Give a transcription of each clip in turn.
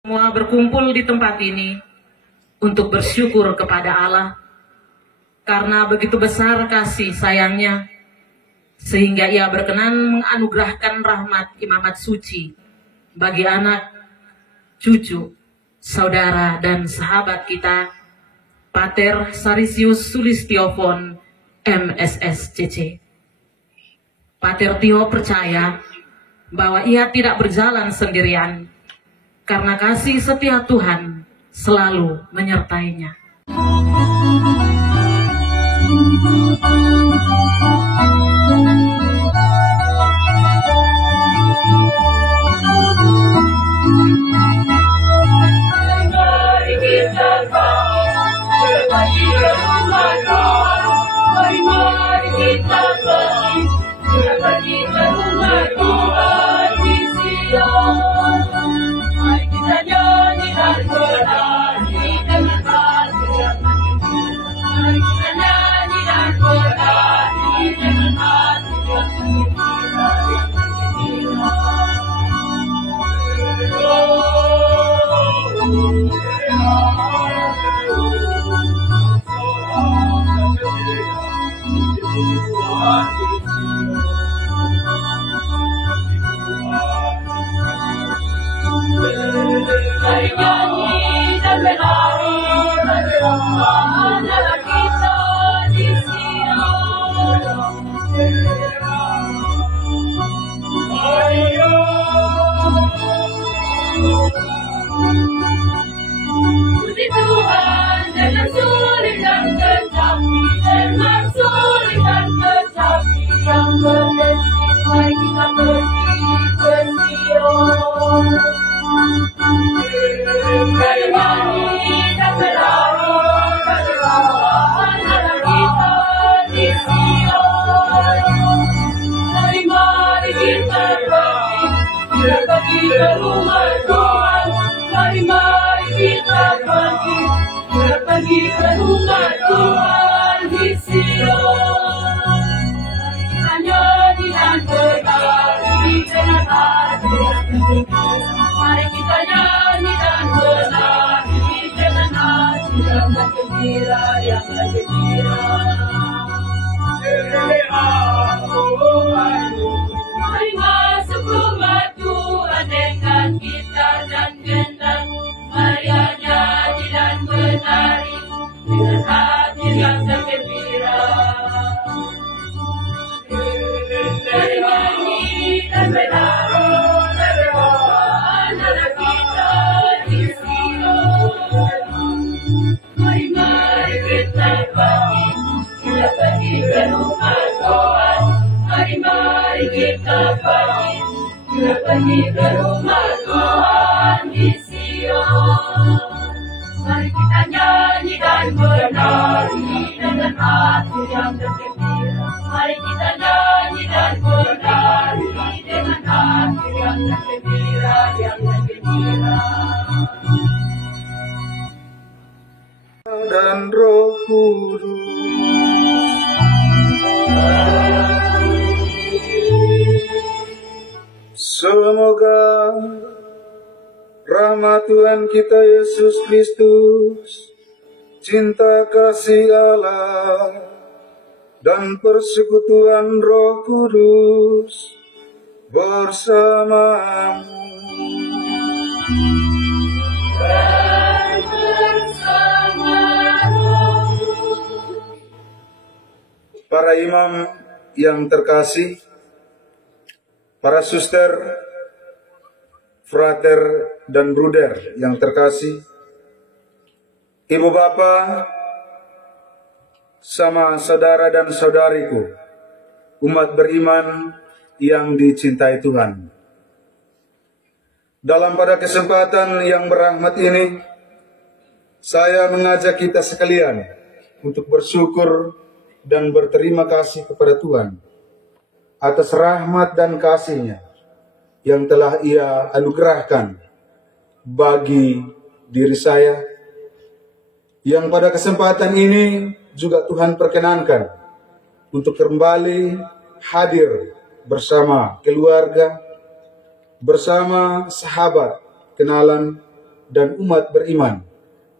Semua berkumpul di tempat ini untuk bersyukur kepada Allah karena begitu besar kasih sayangnya sehingga Ia berkenan menganugerahkan rahmat imamat suci bagi anak, cucu, saudara dan sahabat kita Pater Sarisius Sulistiofon MSSCC. Pater Tio percaya bahwa ia tidak berjalan sendirian karena kasih setia Tuhan selalu menyertainya. Dan Roh Kudus. Semoga rahmat Tuhan kita Yesus Kristus, cinta kasih Allah, dan persekutuan Roh Kudus bersamamu. Para imam yang terkasih, para suster, frater dan bruder yang terkasih, ibu bapak, sama saudara dan saudariku, umat beriman yang dicintai Tuhan. Dalam pada kesempatan yang berahmat ini, saya mengajak kita sekalian untuk bersyukur dan berterima kasih kepada Tuhan atas rahmat dan kasih-Nya yang telah Ia anugerahkan bagi diri saya, yang pada kesempatan ini juga Tuhan perkenankan untuk kembali hadir bersama keluarga, bersama sahabat, kenalan, dan umat beriman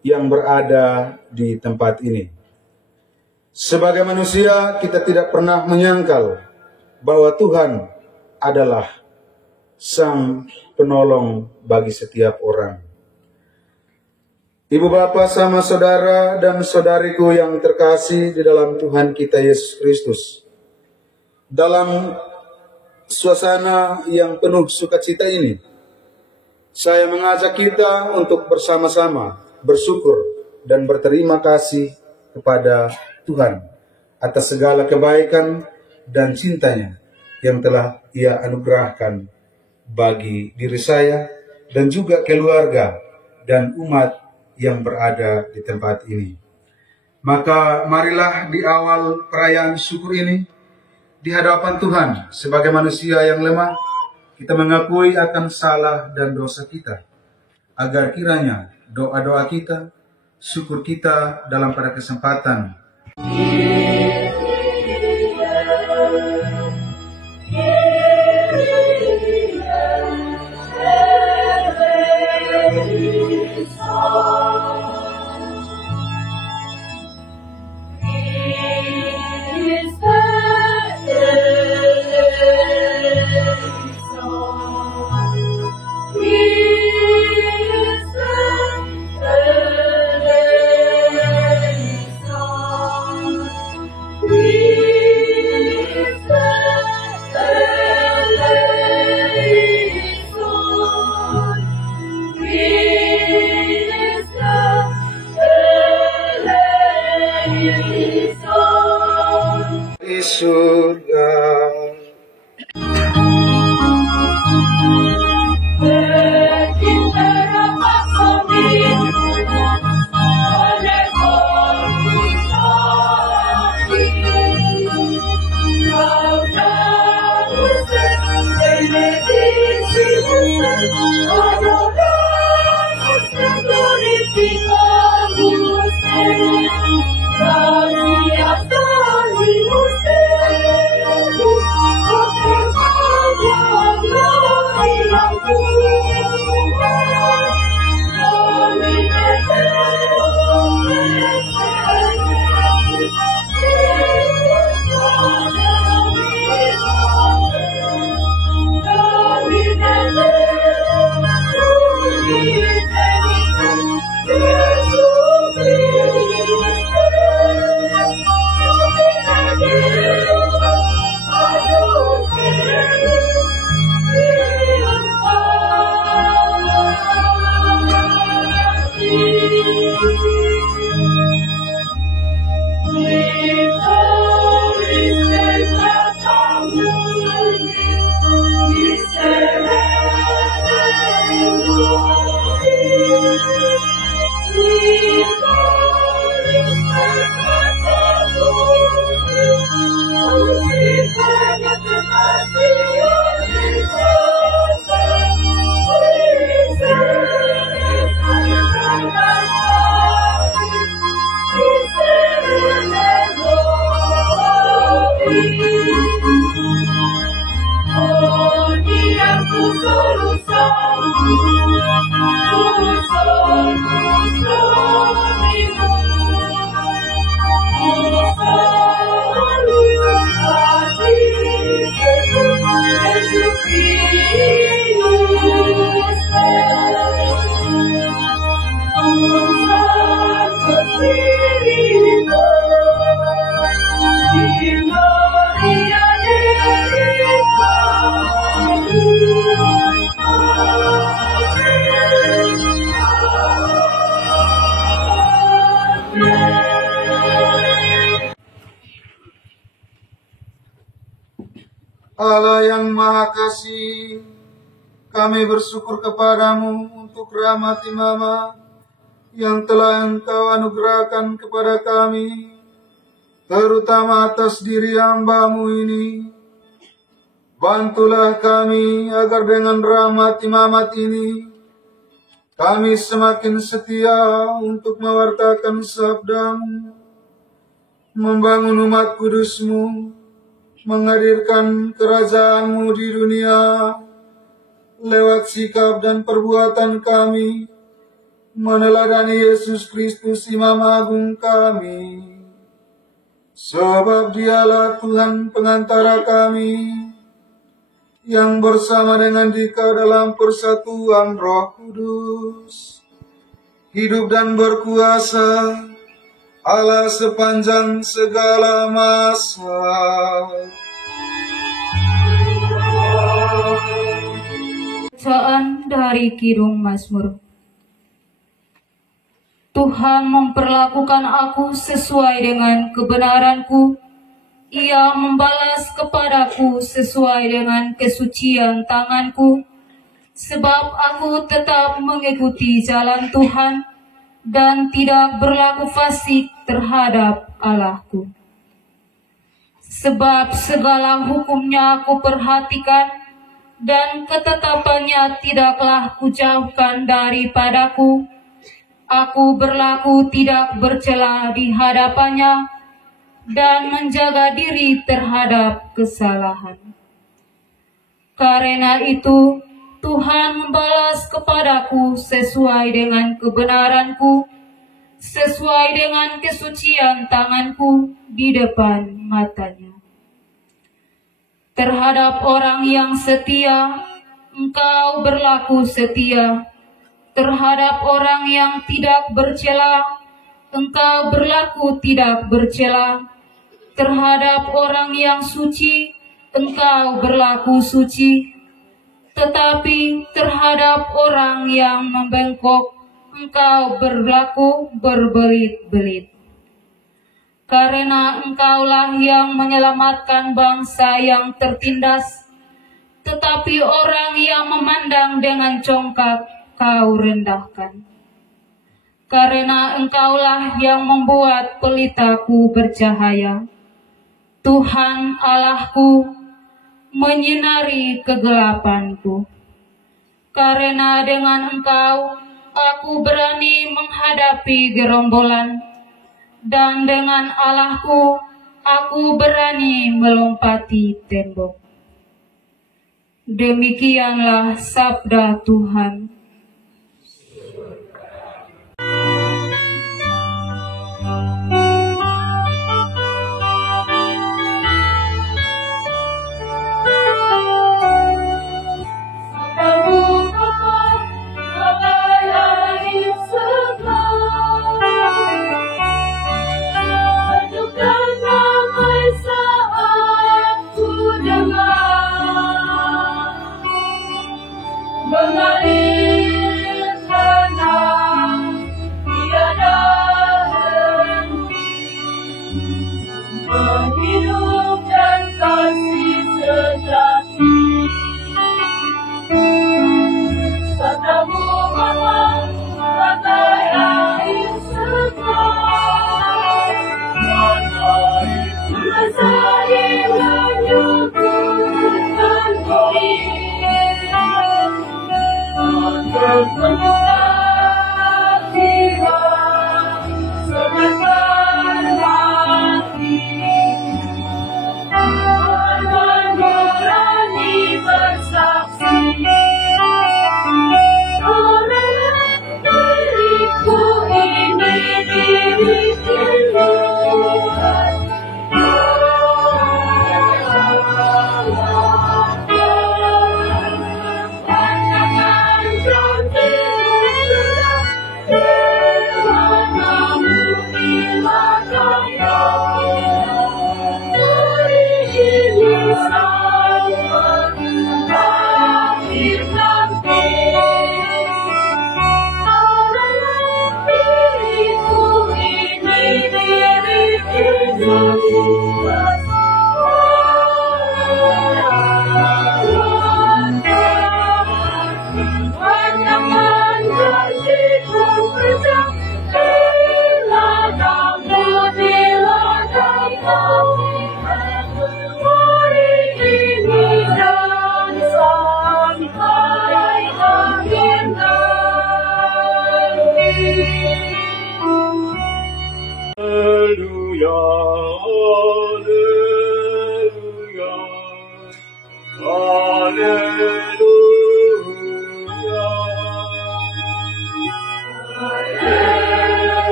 yang berada di tempat ini. Sebagai manusia, kita tidak pernah menyangkal bahwa Tuhan adalah Sang Penolong bagi setiap orang. Ibu bapa sama saudara dan saudariku yang terkasih di dalam Tuhan kita Yesus Kristus, dalam suasana yang penuh sukacita ini, saya mengajak kita untuk bersama-sama bersyukur dan berterima kasih kepada Tuhan atas segala kebaikan dan cintanya yang telah Ia anugerahkan bagi diri saya dan juga keluarga dan umat yang berada di tempat ini. Maka marilah di awal perayaan syukur ini, di hadapan Tuhan sebagai manusia yang lemah, kita mengakui akan salah dan dosa kita, agar kiranya doa-doa kita, syukur kita dalam pada kesempatan di surga. Allah yang Maha Kasih, kami bersyukur kepadamu untuk rahmat imamah yang telah Engkau anugerahkan kepada kami, terutama atas diri hamba-Mu ini. Bantulah kami agar dengan rahmat imamat ini, kami semakin setia untuk mewartakan sabda-Mu, membangun umat kudus-Mu, menghadirkan kerajaan-Mu di dunia lewat sikap dan perbuatan kami meneladani Yesus Kristus Imam Agung kami, sebab Dialah Tuhan pengantara kami, yang bersama dengan Dikau dalam persatuan Roh Kudus, hidup dan berkuasa, Allah sepanjang segala masa. Bacaan dari Kidung Mazmur. Tuhan memperlakukan aku sesuai dengan kebenaranku. Ia membalas kepadaku sesuai dengan kesucian tanganku. Sebab aku tetap mengikuti jalan Tuhan dan tidak berlaku fasik terhadap Allahku. Sebab segala hukumnya aku perhatikan, dan ketetapannya tidaklah kujauhkan daripadaku. Aku berlaku tidak bercela di hadapannya, dan menjaga diri terhadap kesalahan. Karena itu, Tuhan membalas kepadaku sesuai dengan kebenaranku, sesuai dengan kesucian tanganku di depan matanya. Terhadap orang yang setia, Engkau berlaku setia. Terhadap orang yang tidak bercela, Engkau berlaku tidak bercela. Terhadap orang yang suci, Engkau berlaku suci. Tetapi terhadap orang yang membengkok, Engkau berlaku berbelit-belit. Karena Engkaulah yang menyelamatkan bangsa yang tertindas, tetapi orang yang memandang dengan congkak Kau rendahkan. Karena Engkaulah yang membuat pelitaku bercahaya, Tuhan Allahku, menyinari kegelapanku. Karena dengan Engkau aku berani menghadapi gerombolan, dan dengan Allahku aku berani melompati tembok. Demikianlah sabda Tuhan. Mengalir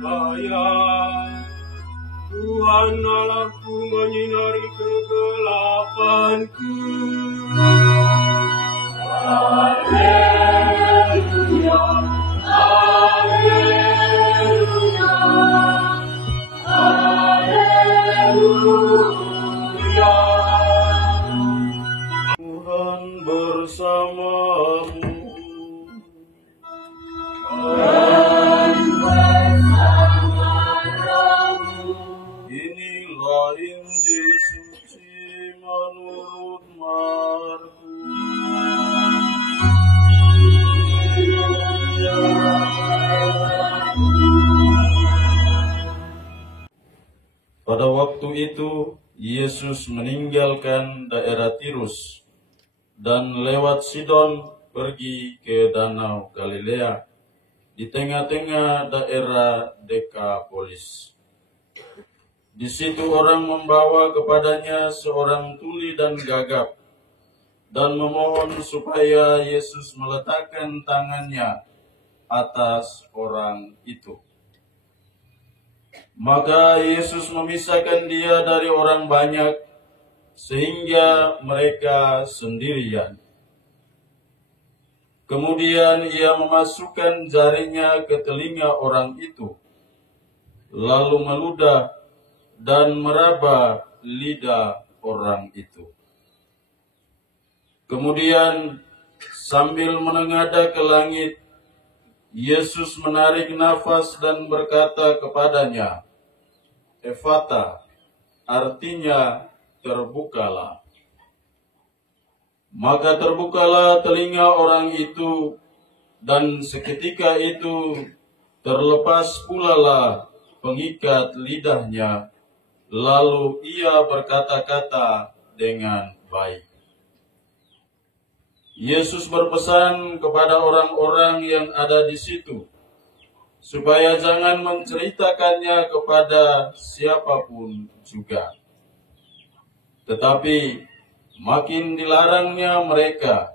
cahaya. Tuhan Allahku menyinari kegelapanku. Haleluya, haleluya, haleluya. Tuhan bersamamu. Inilah Injil suci menurut Markus. Pada waktu itu, Yesus meninggalkan daerah Tirus dan lewat Sidon pergi ke Danau Galilea di tengah-tengah daerah Dekapolis. Di situ orang membawa kepadanya seorang tuli dan gagap dan memohon supaya Yesus meletakkan tangannya atas orang itu. Maka Yesus memisahkan dia dari orang banyak sehingga mereka sendirian. Kemudian ia memasukkan jarinya ke telinga orang itu, lalu meludah dan meraba lidah orang itu. Kemudian sambil menengadah ke langit, Yesus menarik nafas dan berkata kepadanya, Efata, artinya terbukalah. Maka terbukalah telinga orang itu, dan seketika itu terlepas pulalah pengikat lidahnya, lalu ia berkata-kata dengan baik. Yesus berpesan kepada orang-orang yang ada di situ, supaya jangan menceritakannya kepada siapapun juga. Tetapi makin dilarangnya mereka,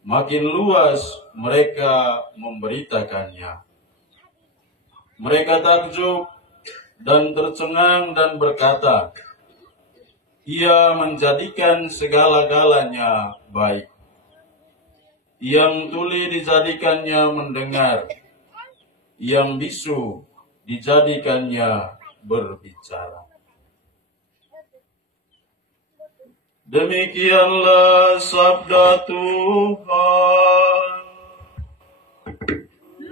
makin luas mereka memberitakannya. Mereka takjub dan tercengang dan berkata, Ia menjadikan segala-galanya baik. Yang tuli dijadikannya mendengar, yang bisu dijadikannya berbicara. Demikianlah sabda Tuhan.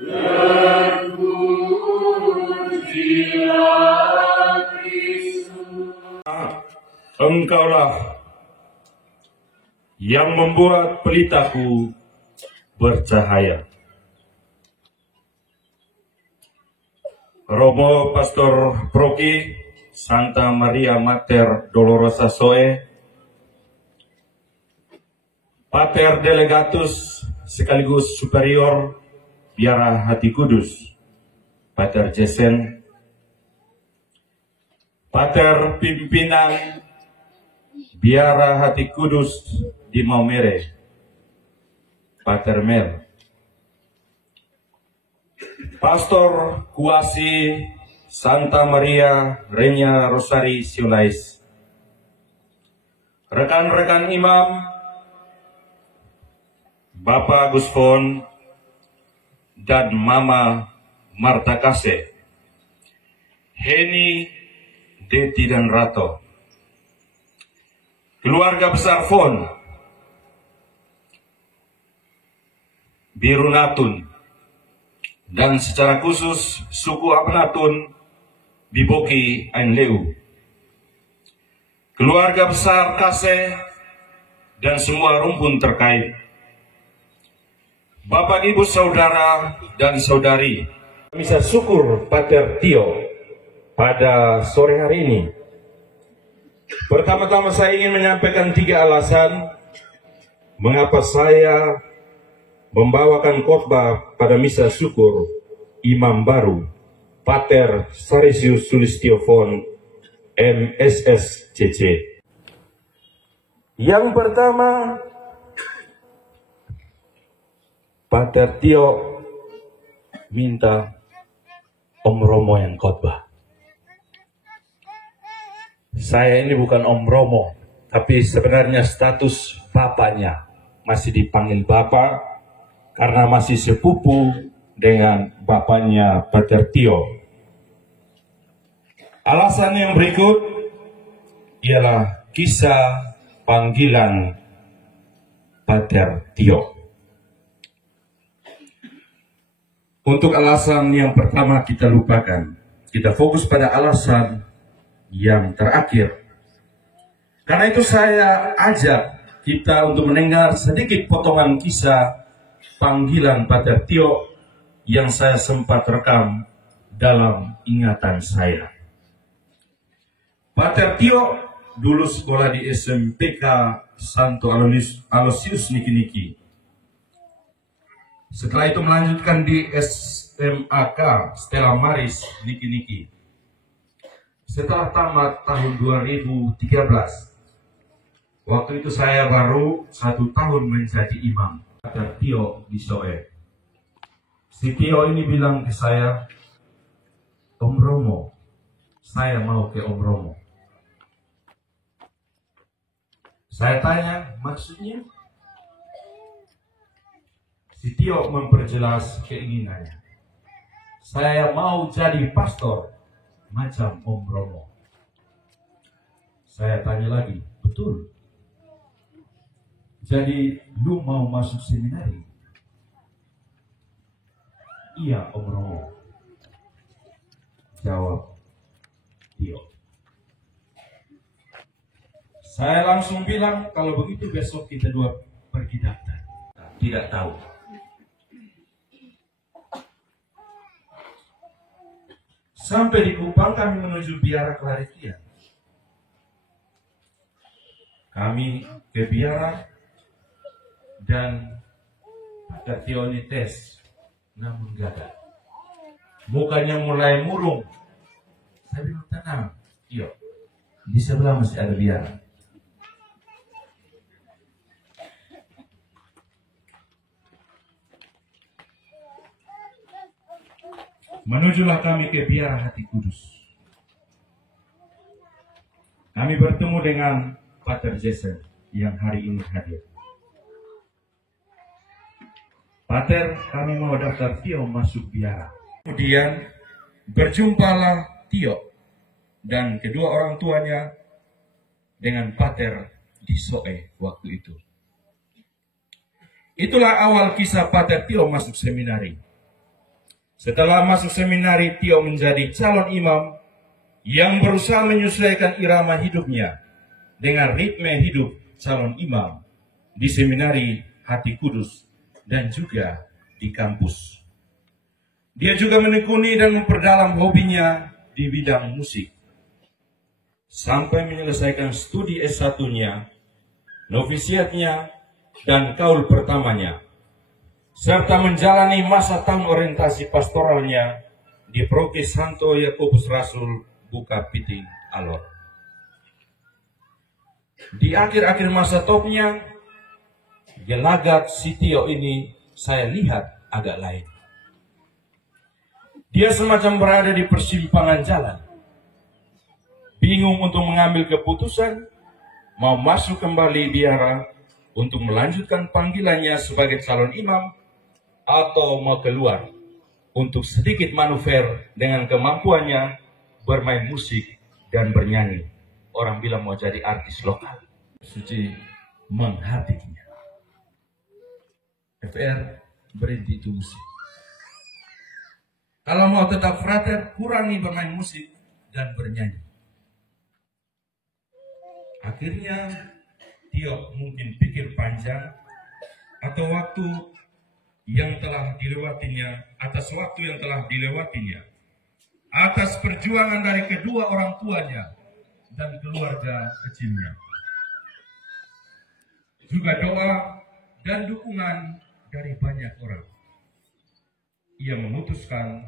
Terpujilah Kristus. Engkaulah yang membuat pelitaku bercahaya. Romo Pastor Proki Santa Maria Mater Dolorosa Zoe, Pater Delegatus sekaligus Superior Biara Hati Kudus, Pater Jesen, Pater Pimpinan Biara Hati Kudus di Maumere, Pater Mel, Pastor Kuasi Santa Maria Renya Rosari Siulais, rekan-rekan imam, Bapak Gus Fon, dan Mama Marta Kase, Heni, Deti dan Rato, keluarga besar Fon, Biru Natun, dan secara khusus suku Apnatun, Biboki Ainleu, keluarga besar Kase, dan semua rumpun terkait, Bapak Ibu Saudara dan Saudari, misa syukur Pater Tio pada sore hari ini. Pertama-tama saya ingin menyampaikan 3 alasan mengapa saya membawakan khotbah pada misa syukur Imam baru Pater Sarisius Sulistiofon MSSCC. Yang pertama, Pater Tio minta Om Romo yang khotbah. Saya ini bukan Om Romo, tapi sebenarnya status bapaknya. Masih dipanggil bapak karena masih sepupu dengan bapaknya Pater Tio. Alasan yang berikut ialah kisah panggilan Pater Tio. Untuk alasan yang pertama kita lupakan. Kita fokus pada alasan yang terakhir. Karena itu saya ajak kita untuk mendengar sedikit potongan kisah panggilan Pater Tio yang saya sempat rekam dalam ingatan saya. Pater Tio dulu sekolah di SMPK Santo Aloysius Niki-Niki. Setelah itu melanjutkan di SMAK Stella Maris Niki-Niki. Setelah tamat tahun 2013, waktu itu saya baru 1 tahun menjadi imam Pater Tio di Soe. Si Tio ini bilang ke saya, Om Romo, saya mau ke Om Romo. Saya tanya, maksudnya? Si Tio memperjelas keinginannya. Saya mau jadi pastor macam Om Romo. Saya tanya lagi, betul? Jadi lu mau masuk seminari? Iya Om Romo, jawab Tio. Saya langsung bilang, kalau begitu besok kita dua pergi daftar. Tidak tahu. Sampai di Kupang kami menuju Biara Claretian. Kami ke Biara dan Pater Tio ini tes, namun gagal. Mukanya mulai murung. Saya bilang, tenang, Tio, di sebelah masih ada Biara. Menujulah kami ke Biara Hati Kudus. Kami bertemu dengan Pater Jason yang hari ini hadir. Pater, kami mau daftar Tio masuk Biara. Kemudian berjumpalah Tio dan kedua orang tuanya dengan Pater di Soe waktu itu. Itulah awal kisah Pater Tio masuk seminari. Setelah masuk seminari, Tio menjadi calon imam yang berusaha menyesuaikan irama hidupnya dengan ritme hidup calon imam di seminari Hati Kudus dan juga di kampus. Dia juga menekuni dan memperdalam hobinya di bidang musik. Sampai menyelesaikan studi S1-nya, novisiatnya, dan kaul pertamanya, serta menjalani masa tahun orientasi pastoralnya di Paroki Santo Yakobus Rasul Bukapiti, Alor. Di akhir-akhir masa topnya, gelagat si Tio ini saya lihat agak lain. Dia semacam berada di persimpangan jalan, bingung untuk mengambil keputusan, mau masuk kembali biara untuk melanjutkan panggilannya sebagai calon imam, atau mau keluar untuk sedikit manuver dengan kemampuannya bermain musik dan bernyanyi. Orang bilang mau jadi artis lokal. Suci menghatinya. FR berhenti itu musik. Kalau mau tetap frater, kurangi bermain musik dan bernyanyi. Akhirnya Tio mungkin pikir panjang atau waktu yang telah dilewatinya, atas waktu yang telah dilewatinya, atas perjuangan dari kedua orang tuanya dan keluarga kecilnya, juga doa dan dukungan dari banyak orang. Ia memutuskan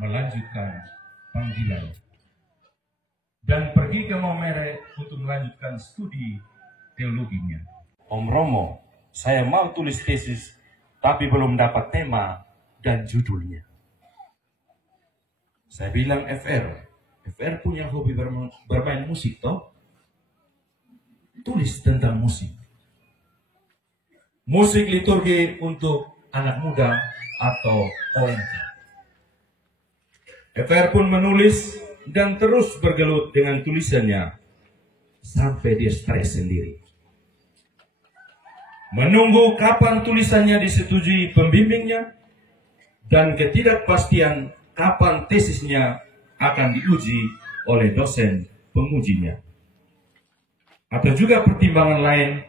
melanjutkan panggilan dan pergi ke Maumere untuk melanjutkan studi teologinya. Om Romo, saya mau tulis tesis, tapi belum dapat tema dan judulnya. Saya bilang FR punya hobi bermain musik toh? Tulis tentang musik. Musik liturgi untuk anak muda atau OMK. FR pun menulis dan terus bergelut dengan tulisannya sampai dia stres sendiri. Menunggu kapan tulisannya disetujui pembimbingnya dan ketidakpastian kapan tesisnya akan diuji oleh dosen pengujinya. Atau juga pertimbangan lain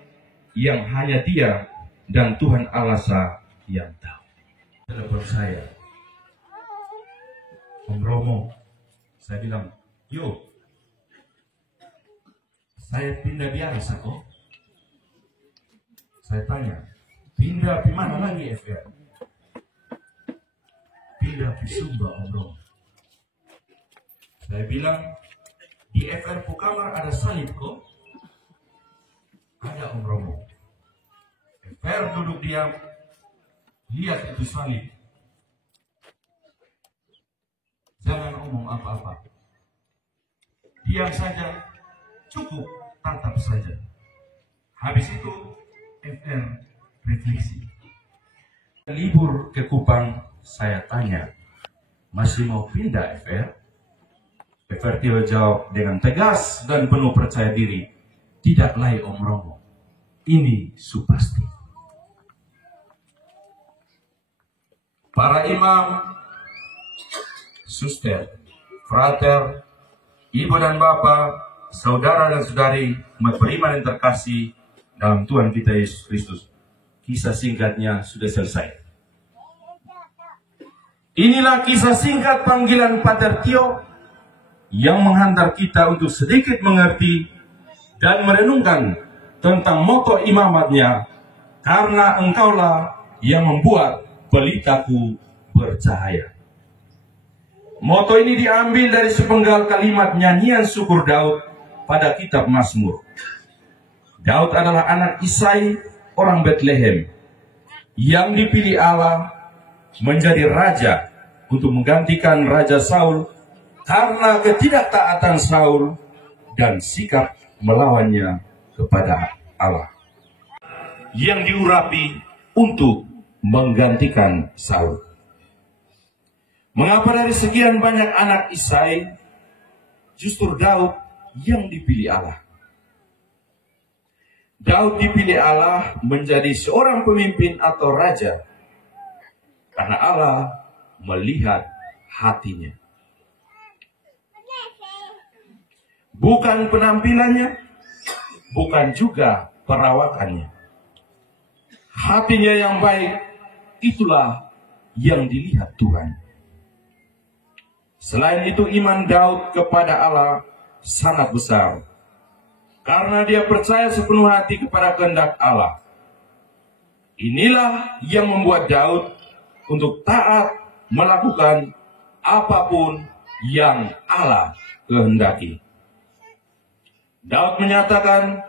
yang hanya dia dan Tuhan Allah yang tahu. Telepon saya, Om Romo, saya bilang, yuk, saya pindah biasa kok. Saya tanya, pindah di mana lagi FR? Pindah di Sumba, Om Romo. Saya bilang, di FR Pukamar ada salib kok? Ada, Om Romo. FR duduk diam, lihat itu salib. Jangan ngomong apa-apa. Diam saja, cukup tatap saja. Habis itu, FR refleksi. Libur ke Kupang, saya tanya, masih mau pindah FR? FR Tio jawab dengan tegas dan penuh percaya diri, tidak lain Om Romo, ini supasti. Para imam, suster, frater, ibu dan bapak, saudara dan saudari, umat beriman yang terkasih dalam Tuhan kita Yesus Kristus. Kisah singkatnya sudah selesai. Inilah kisah singkat panggilan Pater Tio yang menghantar kita untuk sedikit mengerti dan merenungkan tentang moto imamatnya, karena engkaulah yang membuat pelitaku bercahaya. Moto ini diambil dari sepenggal kalimat nyanyian syukur Daud pada kitab Mazmur. Daud adalah anak Isai, orang Betlehem, yang dipilih Allah menjadi raja untuk menggantikan Raja Saul karena ketidaktaatan Saul dan sikap melawannya kepada Allah, yang diurapi untuk menggantikan Saul. Mengapa dari sekian banyak anak Isai, justru Daud yang dipilih Allah? Daud dipilih Allah menjadi seorang pemimpin atau raja karena Allah melihat hatinya. Bukan penampilannya, bukan juga perawakannya. Hatinya yang baik, itulah yang dilihat Tuhan. Selain itu, iman Daud kepada Allah sangat besar, karena dia percaya sepenuh hati kepada kehendak Allah. Inilah yang membuat Daud untuk taat melakukan apapun yang Allah kehendaki. Daud menyatakan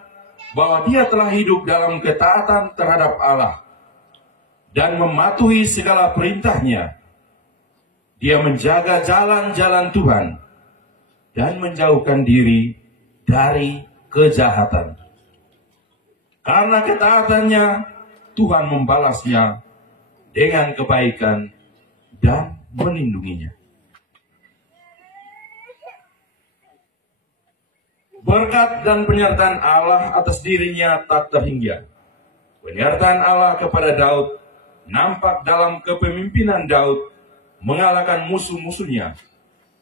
bahwa dia telah hidup dalam ketaatan terhadap Allah dan mematuhi segala perintahnya. Dia menjaga jalan-jalan Tuhan dan menjauhkan diri dari kejahatan. Karena ketaatannya, Tuhan membalasnya dengan kebaikan dan melindunginya. Berkat dan penyertaan Allah atas dirinya tak terhingga. Penyertaan Allah kepada Daud nampak dalam kepemimpinan Daud mengalahkan musuh-musuhnya,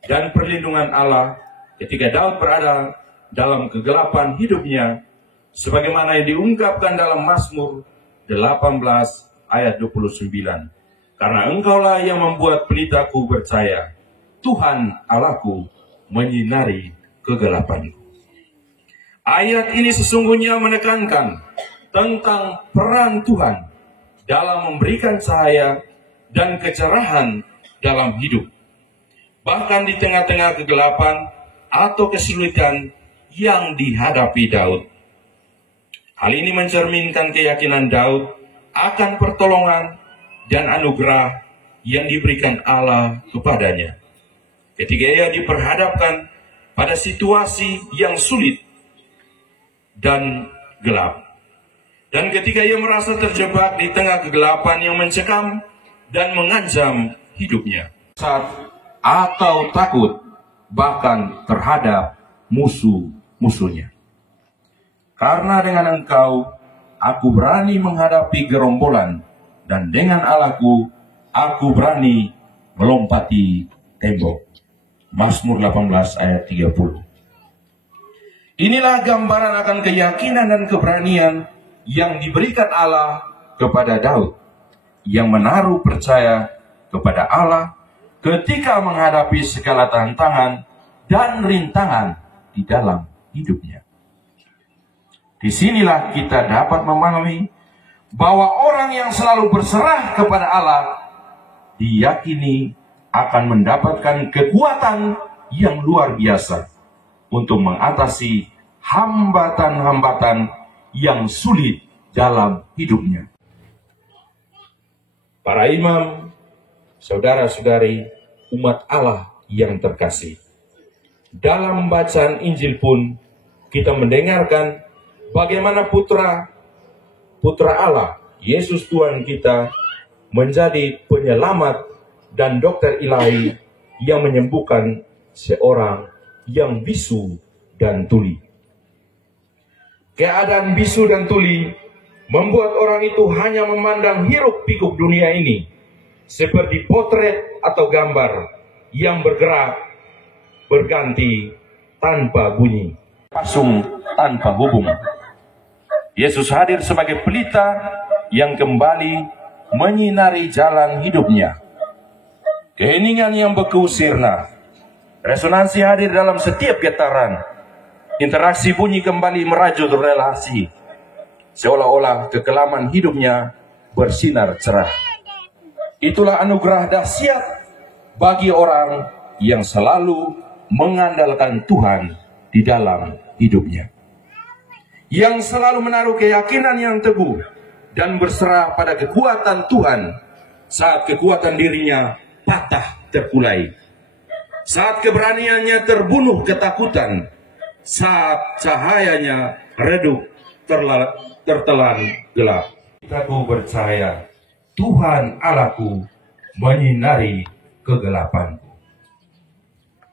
dan perlindungan Allah ketika Daud berada dalam kegelapan hidupnya, sebagaimana yang diungkapkan dalam Mazmur 18 ayat 29. Karena engkaulah yang membuat pelitaku bercahaya, Tuhan Allahku menyinari kegelapanku. Ayat ini sesungguhnya menekankan tentang peran Tuhan dalam memberikan cahaya dan kecerahan dalam hidup, bahkan di tengah-tengah kegelapan atau kesulitan yang dihadapi Daud. Hal ini mencerminkan keyakinan Daud akan pertolongan dan anugerah yang diberikan Allah kepadanya ketika ia diperhadapkan pada situasi yang sulit dan gelap. Dan ketika ia merasa terjebak di tengah kegelapan yang mencekam dan mengancam hidupnya. Atau takut bahkan terhadap musuh-musuhnya. Karena dengan Engkau, aku berani menghadapi gerombolan, dan dengan Allahku, aku berani melompati tembok. Mazmur 18 ayat 30. Inilah gambaran akan keyakinan dan keberanian yang diberikan Allah kepada Daud, yang menaruh percaya kepada Allah ketika menghadapi segala tantangan dan rintangan di dalam hidupnya. Disinilah kita dapat memahami bahwa orang yang selalu berserah kepada Allah diyakini akan mendapatkan kekuatan yang luar biasa untuk mengatasi hambatan-hambatan yang sulit dalam hidupnya. Para imam, saudara-saudari, umat Allah yang terkasih. Dalam bacaan Injil pun kita mendengarkan bagaimana putra Allah, Yesus Tuhan kita, menjadi penyelamat dan dokter ilahi yang menyembuhkan seorang yang bisu dan tuli. Keadaan bisu dan tuli membuat orang itu hanya memandang hiruk pikuk dunia ini seperti potret atau gambar yang bergerak berganti tanpa bunyi, pasung tanpa hubung. Yesus hadir sebagai pelita yang kembali menyinari jalan hidupnya. Keheningan yang beku sirna, resonansi hadir dalam setiap getaran. Interaksi bunyi kembali merajut relasi, seolah-olah kekelaman hidupnya bersinar cerah. Itulah anugerah dahsyat bagi orang yang selalu mengandalkan Tuhan di dalam hidupnya, yang selalu menaruh keyakinan yang teguh dan berserah pada kekuatan Tuhan saat kekuatan dirinya patah terkulai, saat keberaniannya terbunuh ketakutan, saat cahayanya redup tertelan gelap. Aku percaya Tuhan Allahku menyinari kegelapanku.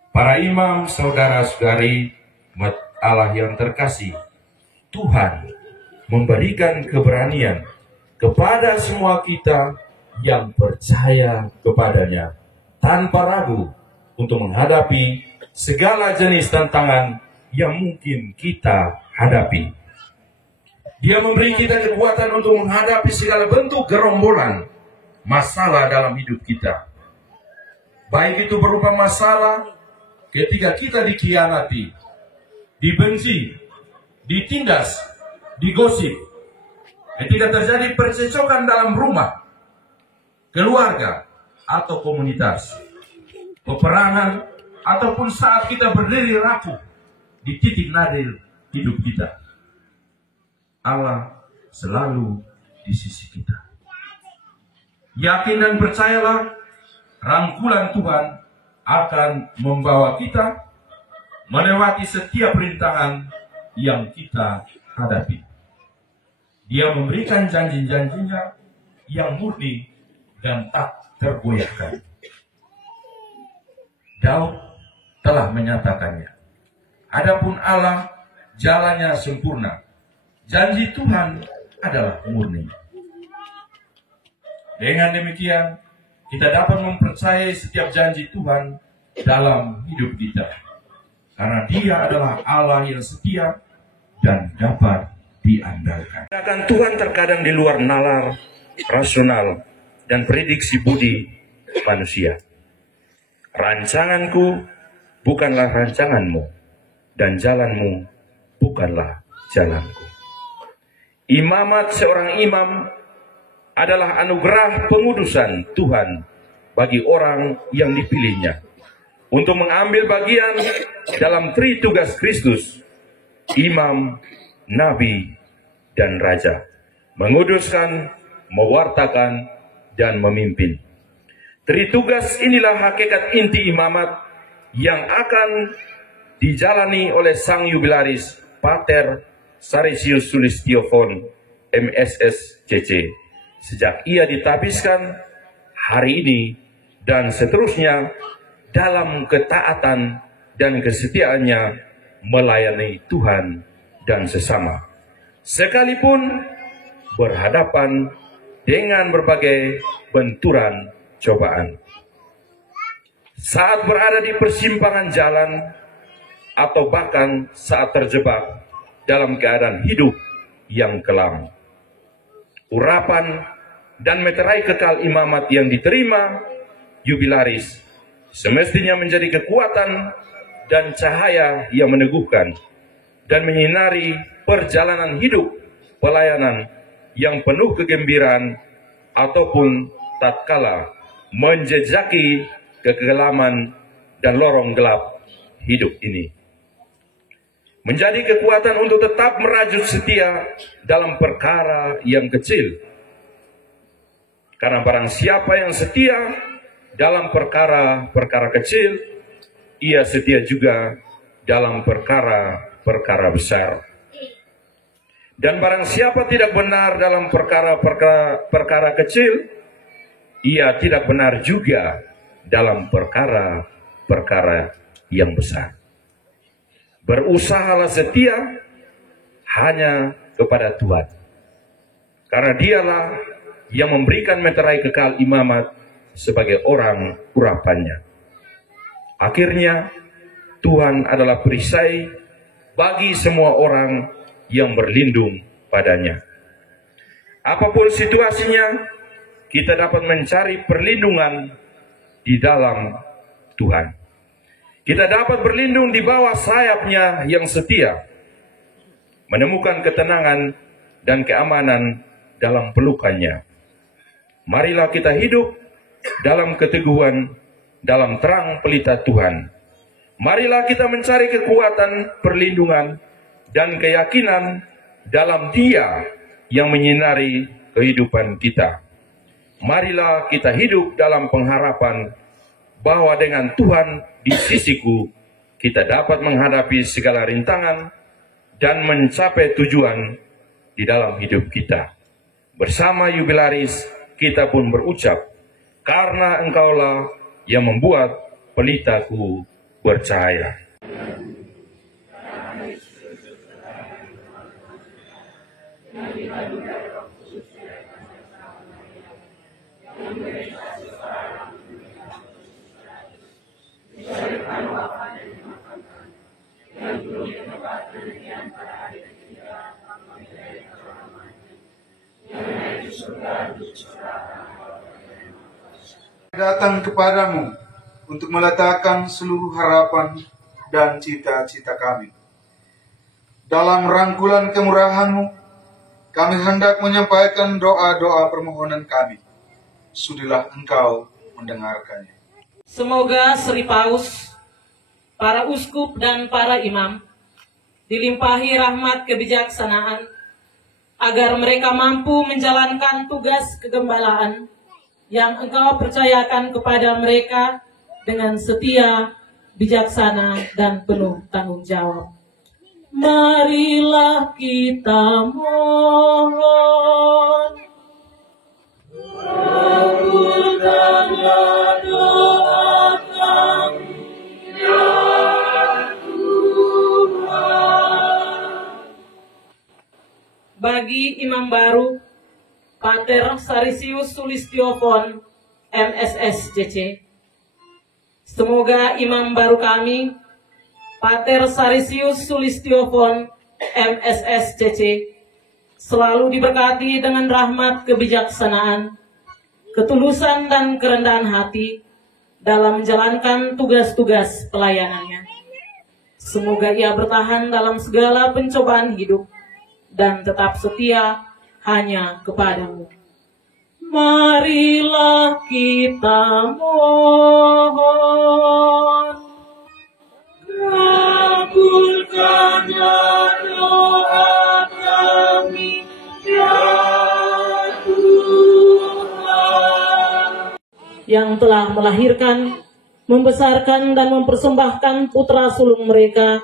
Para imam, saudara-saudari, umat Allah yang terkasih, Tuhan memberikan keberanian kepada semua kita yang percaya kepadanya tanpa ragu untuk menghadapi segala jenis tantangan yang mungkin kita hadapi. Dia memberi kita kekuatan untuk menghadapi segala bentuk gerombolan masalah dalam hidup kita. Baik itu berupa masalah ketika kita dikhianati, dibenci, ditindas, digosip, ketika terjadi percecokan dalam rumah, keluarga, atau komunitas, peperangan, ataupun saat kita berdiri rapuh di titik nadir hidup kita. Allah selalu di sisi kita. Yakin dan percayalah, rangkulan Tuhan akan membawa kita melewati setiap rintangan yang kita hadapi. Dia memberikan janji-janjinya yang murni dan tak tergoyahkan. Daud telah menyatakannya. Adapun Allah, jalannya sempurna. Janji Tuhan adalah murni. Dengan demikian, kita dapat mempercayai setiap janji Tuhan dalam hidup kita. Karena Dia adalah Allah yang setia dan dapat diandalkan. Tindakan Tuhan terkadang di luar nalar, rasional, dan prediksi budi manusia. Rancanganku bukanlah rancanganmu, dan jalanmu bukanlah jalanku. Imamat seorang imam adalah anugerah pengudusan Tuhan bagi orang yang dipilihnya untuk mengambil bagian dalam tritugas Kristus, imam, nabi, dan raja, menguduskan, mewartakan, dan memimpin. Tritugas inilah hakikat inti imamat yang akan dijalani oleh Sang Jubilaris Pater Sarisius Sulistiofon MSSCC sejak ia ditabiskan hari ini dan seterusnya dalam ketaatan dan kesetiaannya melayani Tuhan dan sesama, sekalipun berhadapan dengan berbagai benturan cobaan. Saat berada di persimpangan jalan atau bahkan saat terjebak dalam keadaan hidup yang kelam, urapan dan meterai kekal imamat yang diterima Jubilaris semestinya menjadi kekuatan dan cahaya yang meneguhkan dan menyinari perjalanan hidup pelayanan yang penuh kegembiraan ataupun tatkala menjejaki kekelaman dan lorong gelap hidup ini. Menjadi kekuatan untuk tetap merajut setia dalam perkara yang kecil. Karena barang siapa yang setia dalam perkara-perkara kecil, ia setia juga dalam perkara-perkara besar. Dan barang siapa tidak benar dalam perkara kecil, ia tidak benar juga dalam perkara-perkara yang besar. Berusahalah setia hanya kepada Tuhan, karena dialah yang memberikan meterai kekal imamat sebagai orang urapannya. Akhirnya, Tuhan adalah perisai bagi semua orang yang berlindung padanya. Apapun situasinya, kita dapat mencari perlindungan di dalam Tuhan. Kita dapat berlindung di bawah sayapnya yang setia, menemukan ketenangan dan keamanan dalam pelukannya. Marilah kita hidup dalam keteguhan, dalam terang pelita Tuhan. Marilah kita mencari kekuatan, perlindungan, dan keyakinan dalam Dia yang menyinari kehidupan kita. Marilah kita hidup dalam pengharapan bahwa dengan Tuhan di sisiku, kita dapat menghadapi segala rintangan dan mencapai tujuan di dalam hidup kita. Bersama Jubilaris, kita pun berucap, karena Engkaulah yang membuat pelitaku bercahaya. Datang kepadamu untuk meletakkan seluruh harapan dan cita-cita kami. Dalam rangkulan kemurahan-Mu, kami hendak menyampaikan doa-doa permohonan kami. Sudilah Engkau mendengarkannya. Semoga Sri Paus, para uskup dan para imam dilimpahi rahmat kebijaksanaan agar mereka mampu menjalankan tugas kegembalaan yang Engkau percayakan kepada mereka dengan setia, bijaksana, dan penuh tanggung jawab. Marilah kita mohon, kabulkanlah doa kami, ya Tuhan. Bagi imam baru, Pater Sarisius Sulistiofon MSSCC, semoga imam baru kami, Pater Sarisius Sulistiofon MSSCC, selalu diberkati dengan rahmat kebijaksanaan, ketulusan dan kerendahan hati dalam menjalankan tugas-tugas pelayanannya. Semoga ia bertahan dalam segala pencobaan hidup dan tetap setia hanya kepadamu. Marilah kita mohon, kabulkanlah doa kami, ya Tuhan. Yang telah melahirkan membesarkan dan mempersembahkan putra sulung mereka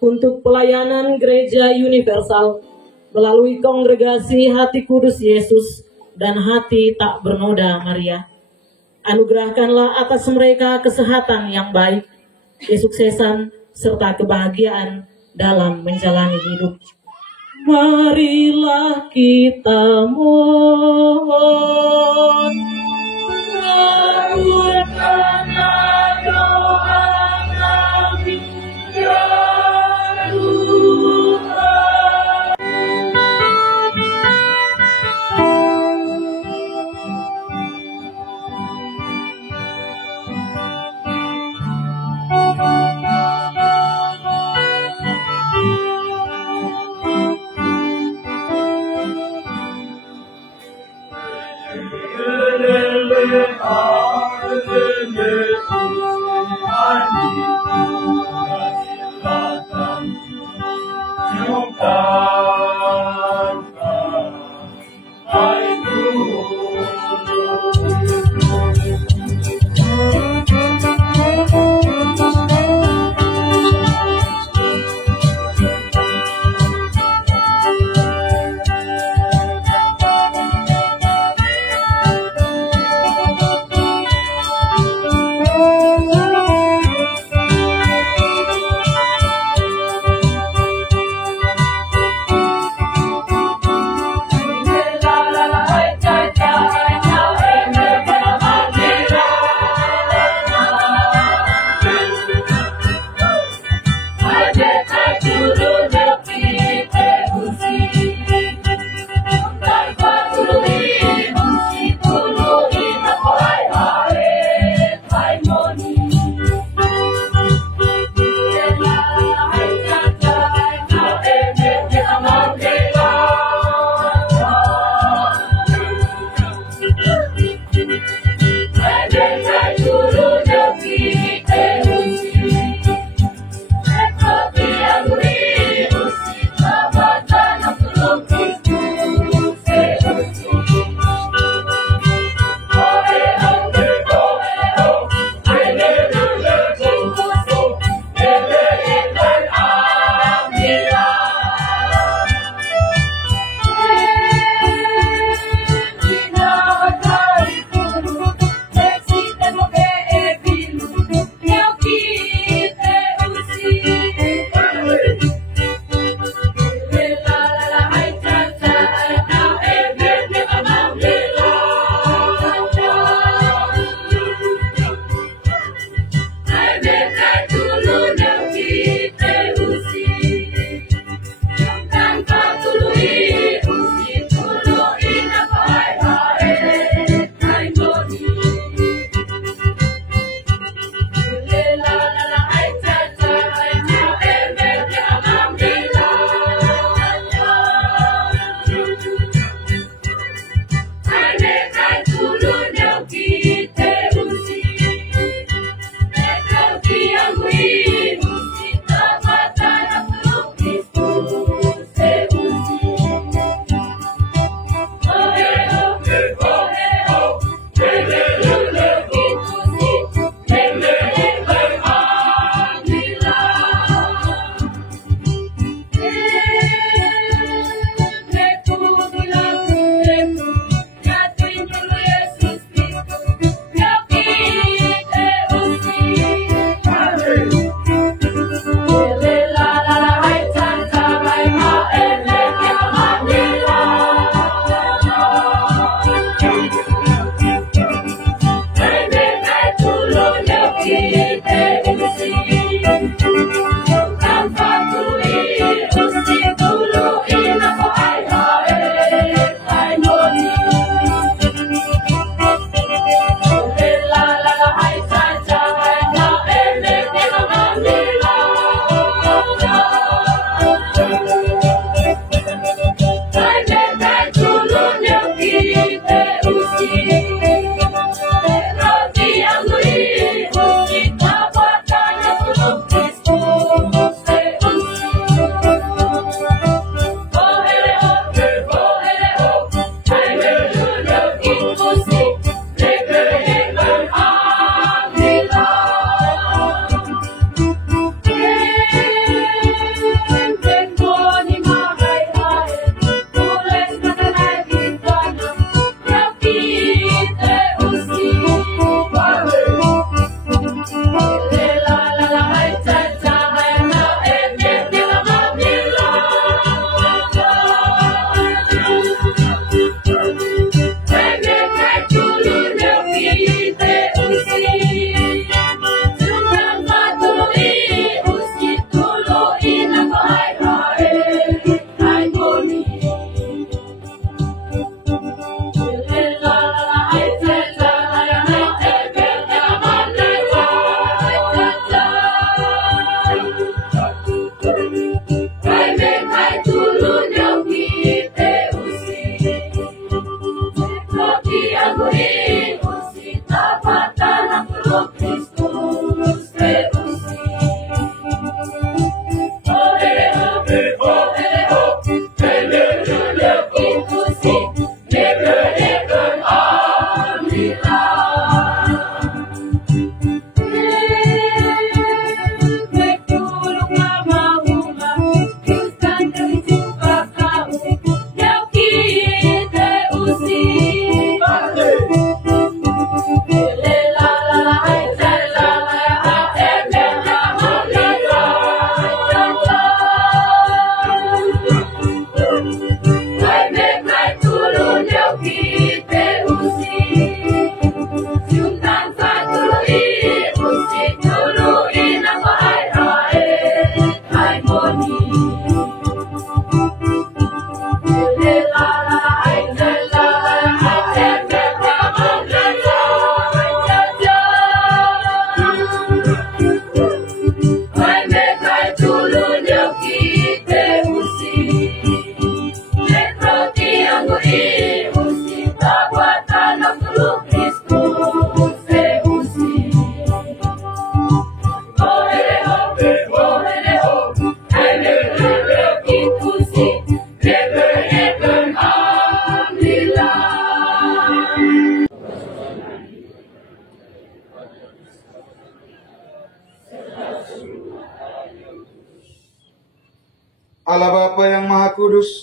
untuk pelayanan gereja universal melalui kongregasi Hati Kudus Yesus dan Hati Tak Bernoda Maria. Anugerahkanlah atas mereka kesehatan yang baik, kesuksesan, serta kebahagiaan dalam menjalani hidup. Marilah kita mohon, kabulkanlah doa kami, ya Tuhan.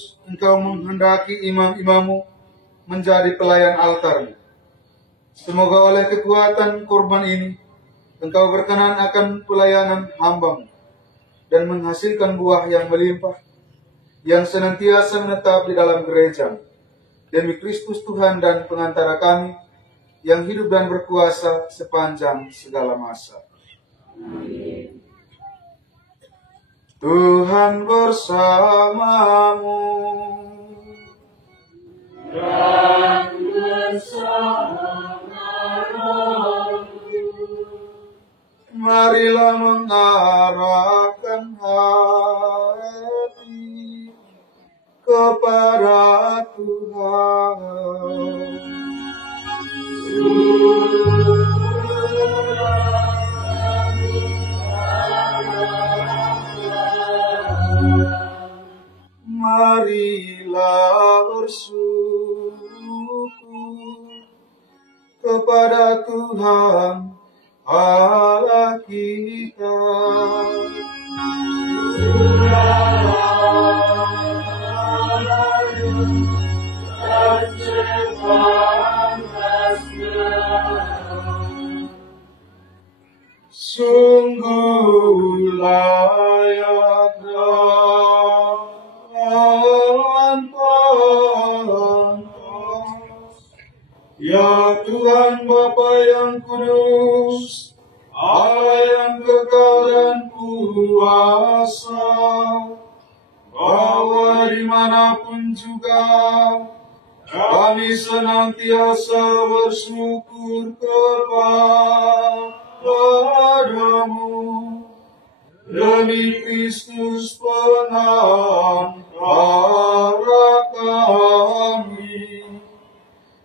Kudus, Engkau menghendaki imam-imamu menjadi pelayan altar-Mu. Semoga oleh kekuatan korban ini, Engkau berkenan akan pelayanan hamba-Mu dan menghasilkan buah yang melimpah, yang senantiasa menetap di dalam gereja. Demi Kristus Tuhan dan pengantara kami, yang hidup dan berkuasa sepanjang segala masa. Amin. Tuhan bersamamu Dan bersama rohmu. Marilah mengarahkan hati kepada Tuhan. Marilah bersyukur kepada Tuhan Allah kita. Sungguh layak dan pantas, ya Tuhan Bapa yang kudus, Allah yang kekal dan kuasa, bahwa dimanapun juga kami senantiasa bersyukur kepadamu demi Kristus pengantara kami.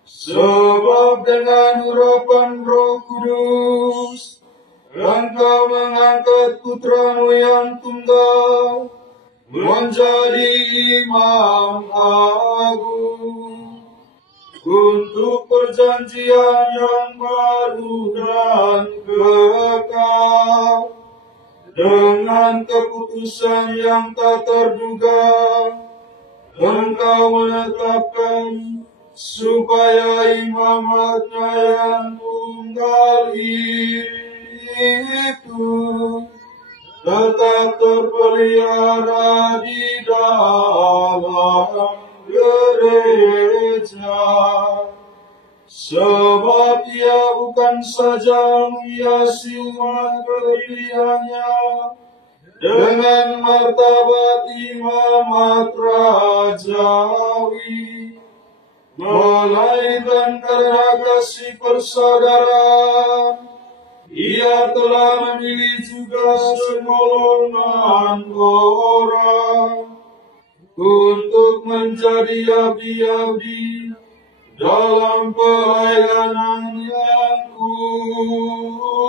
Sebab dengan urapan Roh Kudus, Engkau mengangkat Putra-Mu yang tunggal menjadi Imam Agung untuk perjanjian yang baru dan kekal. Dengan keputusan yang tak terduga, Engkau menetapkan supaya imamatnya yang tunggal itu tetap terpelihara di dalam gereja. Sebab Ia bukan saja menghiasi umat pilihannya dengan martabat imamat rajawi, melainkan karena kasih persaudaraan, Ia telah memilih juga segolongan orang untuk menjadi abdi-abdi dalam pelayanan yang kudus,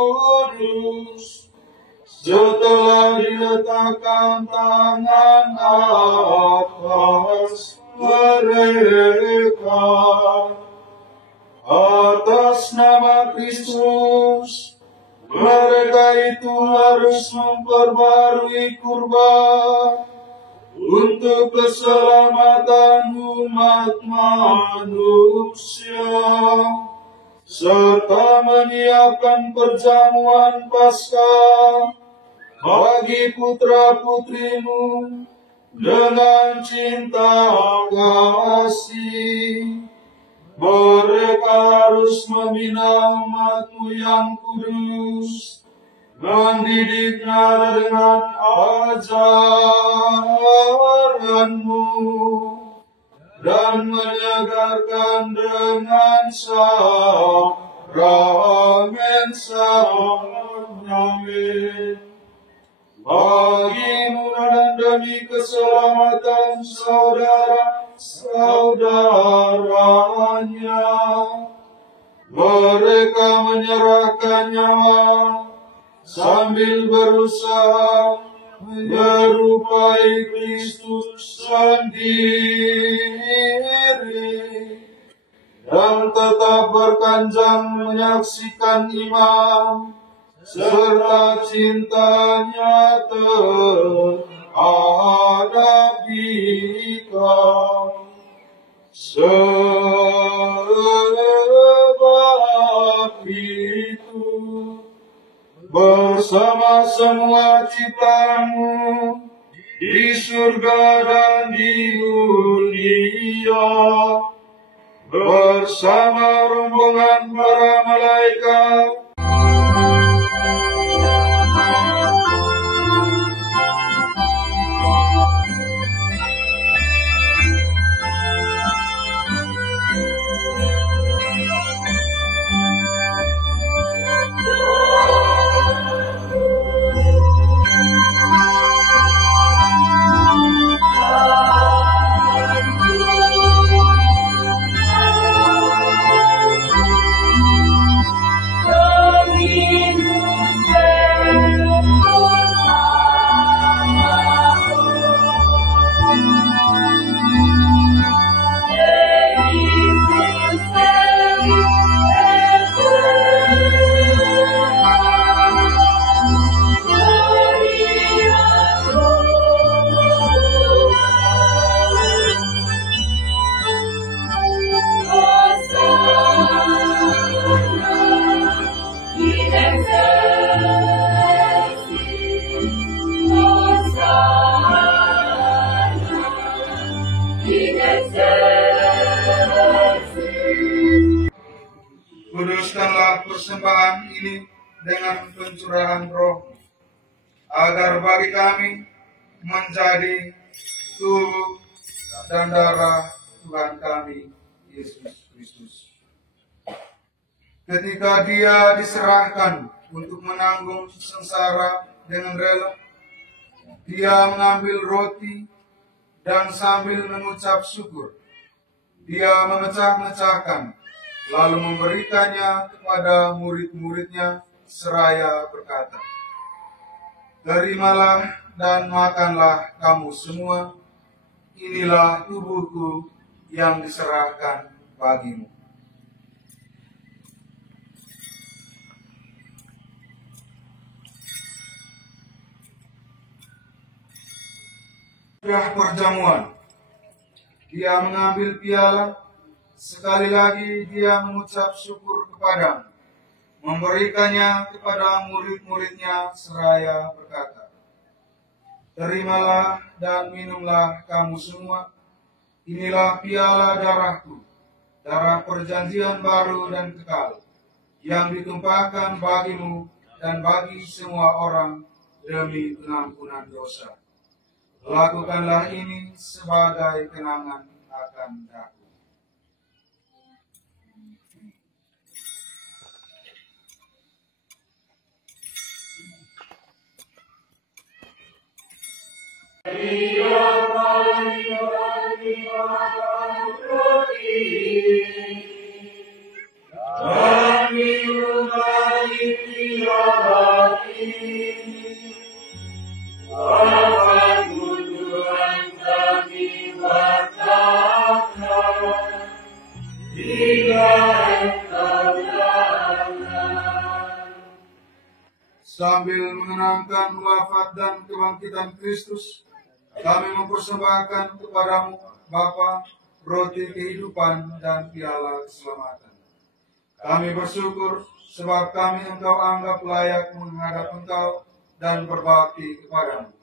setelah diletakkan tangan atas mereka. Atas nama Kristus, mereka itu harus memperbarui kurban untuk keselamatan umat manusia, serta menyiapkan perjamuan Paskah bagi putra-putrimu dengan cinta kasih. Mereka harus membina umat-Mu yang kudus, mendidiknya dengan ajaran-Mu, dan menyegarkan dengan sakramen. Bagi-Mu dan demi keselamatan saudara-saudaranya, mereka menyerahkan nyawa sambil berusaha menyerupai Kristus sendiri, dan tetap berkanjang menyaksikan imam serta cintanya terhadap Dikau. Engkau. Sebab itu, bersama semua ciptaanmu di surga dan di dunia, bersama rombongan para malaikat, kuduskanlah persembahan ini dengan pencurahan Roh, agar bagi kami menjadi tubuh dan darah Tuhan kami Yesus Kristus. Ketika Dia diserahkan untuk menanggung sengsara dengan rela, Dia mengambil roti dan sambil mengucap syukur, Dia memecah-mecahkan, lalu memberikannya kepada murid-muridnya seraya berkata, "Terimalah dan makanlah kamu semua, inilah tubuhku yang diserahkan bagimu." Sudah perjamuan, Dia mengambil piala, sekali lagi Dia mengucap syukur kepadamu, memberikannya kepada murid-muridnya seraya berkata, "Terimalah dan minumlah kamu semua, inilah piala darahku, darah perjanjian baru dan kekal, yang ditumpahkan bagimu dan bagi semua orang demi pengampunan dosa. Lakukanlah ini sebagai kenangan akan aku." Sambil mengenangkan wafat dan kebangkitan Kristus, kami mempersembahkan kepadamu, Bapa, roti kehidupan dan piala keselamatan. Kami bersyukur sebab kami Engkau anggap layak menghadap Engkau dan berbakti kepadamu.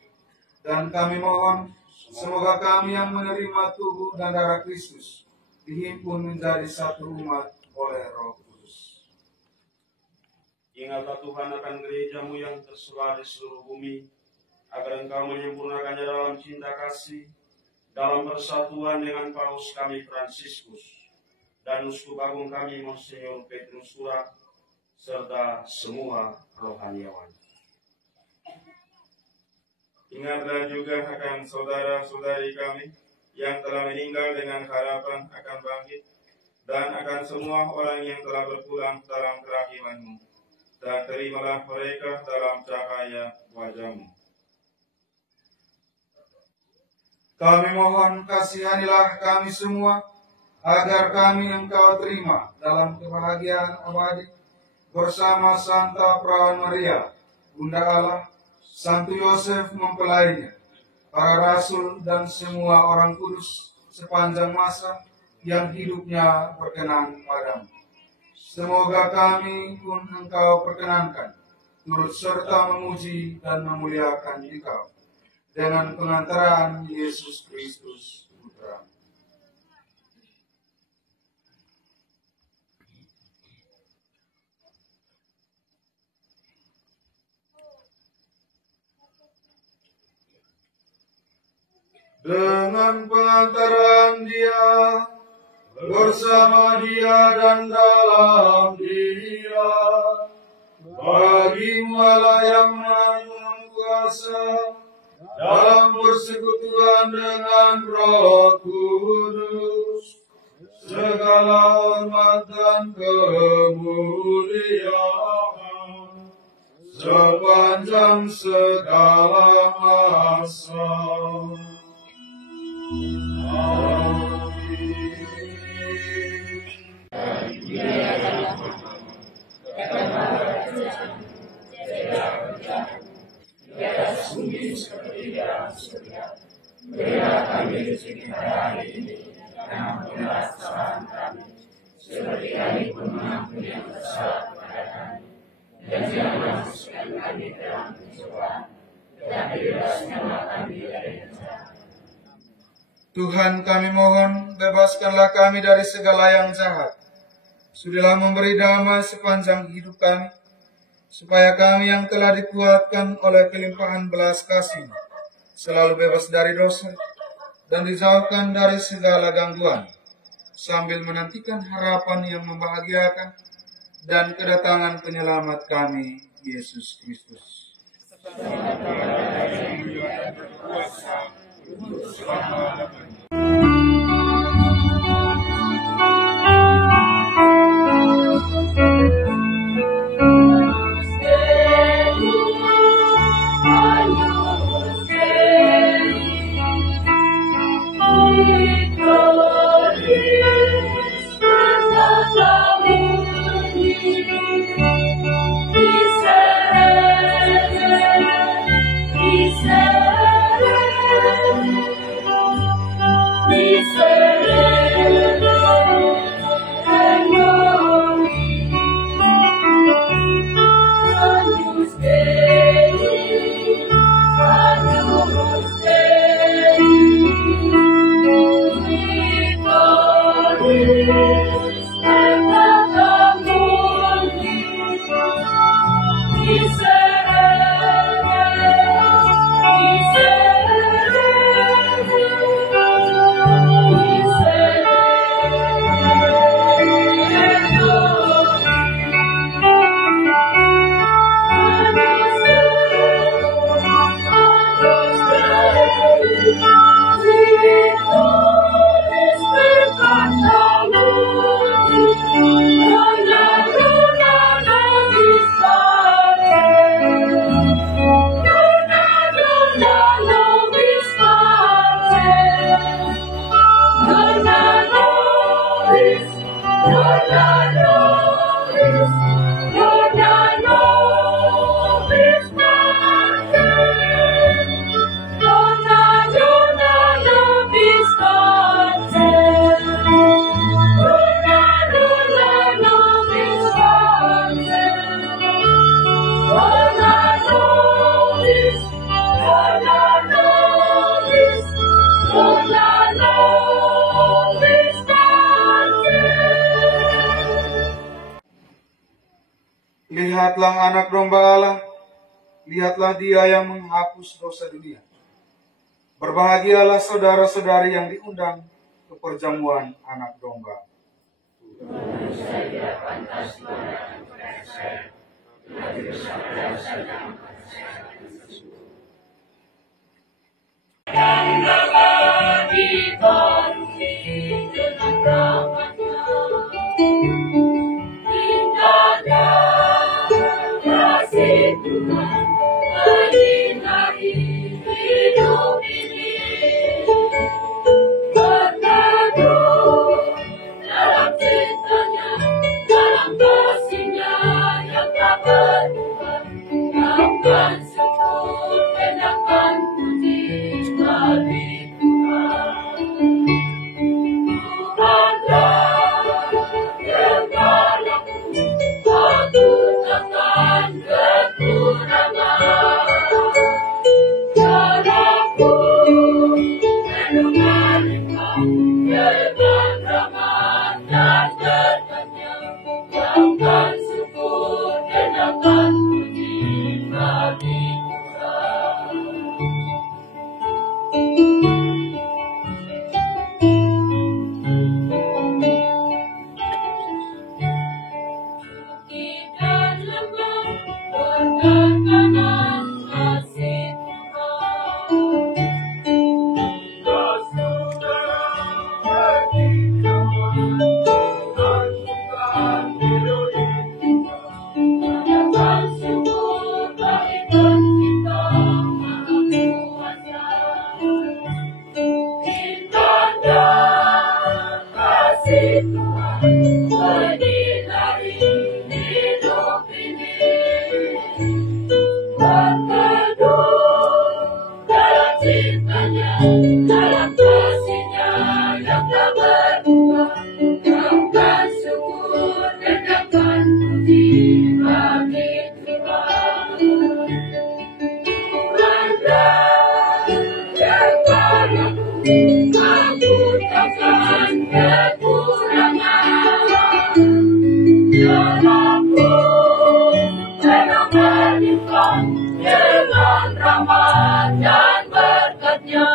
Dan kami mohon, semoga kami yang menerima tubuh dan darah Kristus dihimpun menjadi satu umat oleh Roh Kudus. Ingatlah Tuhan akan gerejamu yang tersebar di seluruh bumi, agar Engkau menyempurnakannya dalam cinta kasih, dalam persatuan dengan Paus kami Fransiskus, dan Uskup Agung kami Monsinyor Petrus Ura, serta semua rohaniawan. Ingatlah juga akan saudara-saudari kami yang telah meninggal dengan harapan akan bangkit, dan akan semua orang yang telah berpulang dalam kerahiman-Mu, dan terimalah mereka dalam cahaya wajah-Mu. Kami mohon kasihanilah kami semua, agar kami Engkau terima dalam kebahagiaan abadi, bersama Santa Perawan Maria, Bunda Allah, Santo Yosef mempelainya, para rasul dan semua orang kudus sepanjang masa yang hidupnya berkenan padamu. Semoga kami pun Engkau perkenankan turut serta memuji dan memuliakan Engkau dengan pengantaran Yesus Kristus Putra. Dengan pengantaran Dia, bersama Dia dan dalam Dia, bagimu Allah yang Maha Kuasa, dalam persekutuan dengan Roh Kudus, segala hormat dan kemuliaan sepanjang segala masa. Tuhan, kami mohon, bebaskanlah kami dari segala yang jahat. Sudahlah memberi damai sepanjang hidup kami, supaya kami yang telah dikuatkan oleh kelimpahan belas kasih selalu bebas dari dosa dan dijauhkan dari segala gangguan, sambil menantikan harapan yang membahagiakan dan kedatangan penyelamat kami, Yesus Kristus. Lihatlah anak domba Allah, lihatlah Dia yang menghapus dosa dunia. Berbahagialah saudara-saudari yang diundang ke perjamuan anak domba. dengan rahmat dan berkatnya, gaungkan syukur dan akan puji bagi Tuhan. Dan lembah berkatakan kasih Tuhan. Menyampaikan syukur bagi Pencipta Maha Kuasa. Indahnya kasih Tuhan menyinari hidup ini. Berteduh dalam cintanya, dalam kasihnya yang tak berubah. Gaungkan syukur dan akan puji bagi Tuhan. Tuhan yang padaku, aku takkan kekurangan. Jalanku penuh berlimpah dengan rahmat dan berkatnya,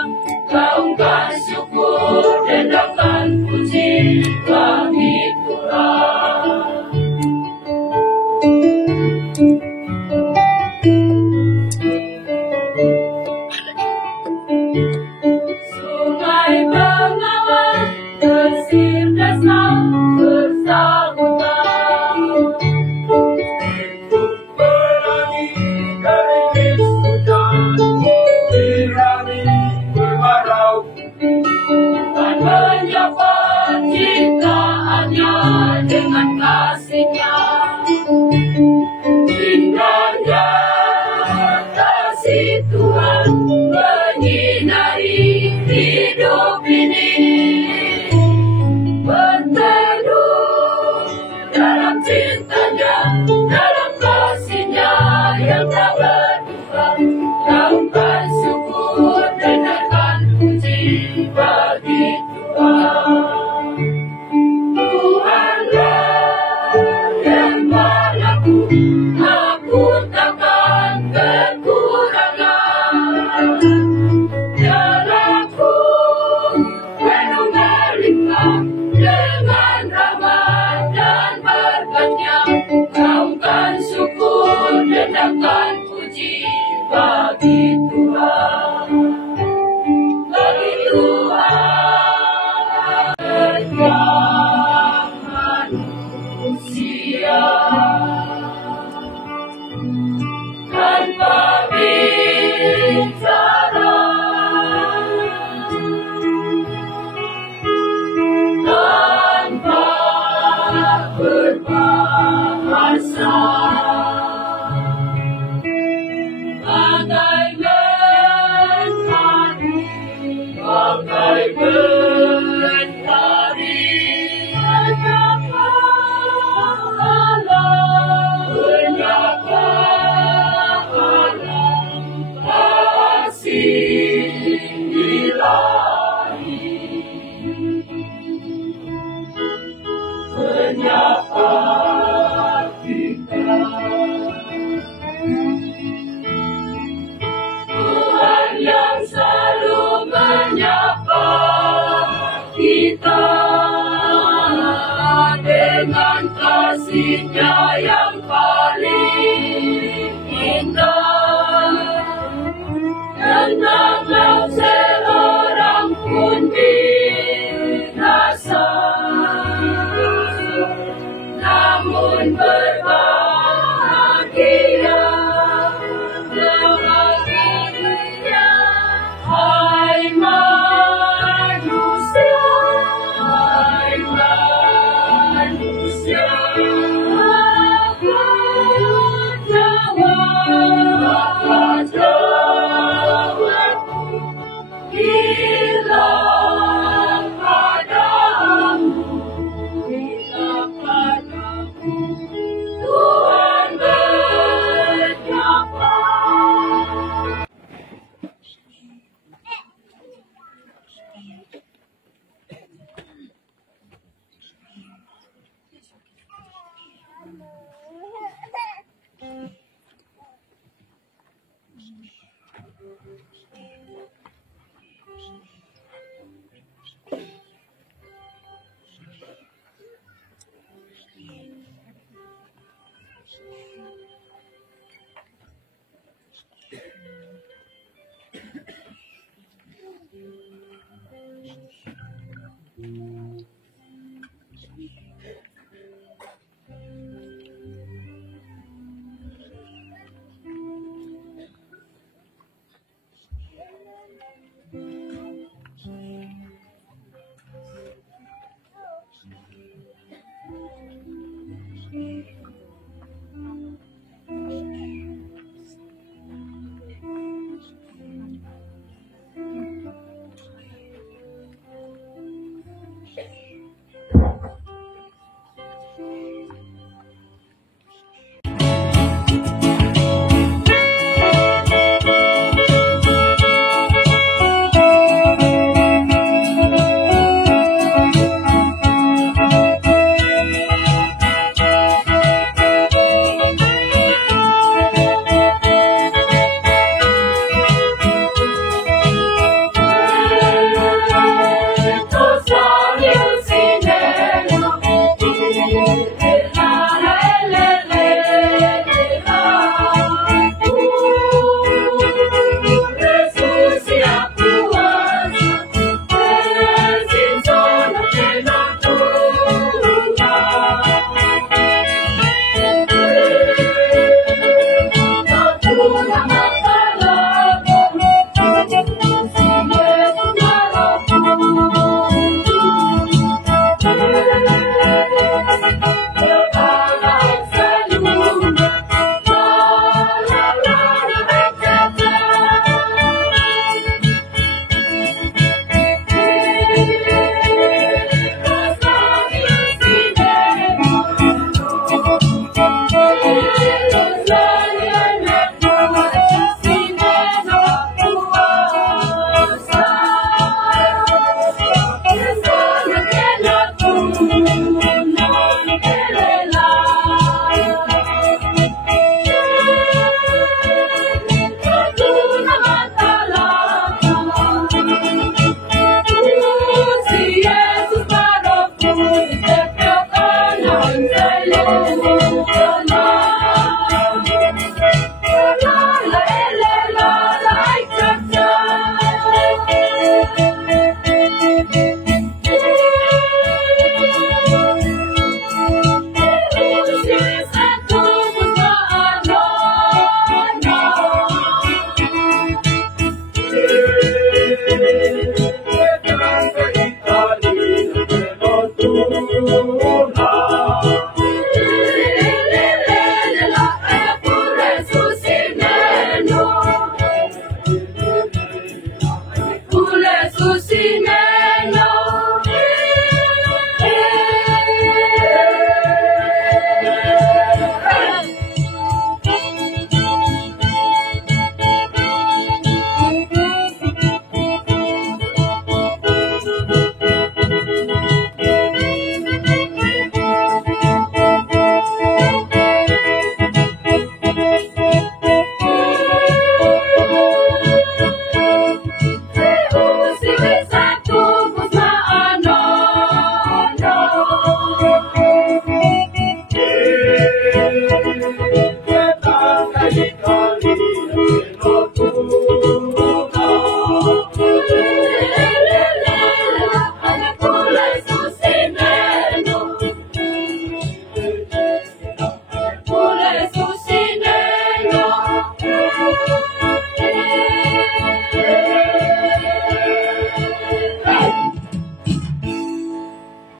gaungkan syukur dan akan puji bagi Tuhan. Sungai Bengawan bersih dasar bersahutan. Pelangi gerimis hujan, tirani kemarau. Tuhan menyapa ciptaannya dengan kasih-Nya. Indahnya kasih Tuhan menyinari hidup ini. Berteduh dalam cintanya, dalam kasih-Nya yang tak berubah. Gaungkan syukur dan akan puji bagi Tuhan. Tuhanlah yang padaku, aku takkan kekurangan. Jalanku penuh berlimpah dengan rahmat dan berkatnya, gaungkan syukur dan akan puji bagi Tuhan. Bagi Tuhan yang manusia tanpa bicara, tanpa berbahasa, bagai mentari, bagai mentari, menyapa Allah, menyapa Allah, kasih ilahi, menyapa kita. Tuhan yang selalu menyapa kita dengan kasih-Nya yang paling indah. Tenanglah seorang pun binasa, namun berbahagia. Bahagia, hai manusia, hai manusia. Apa jawab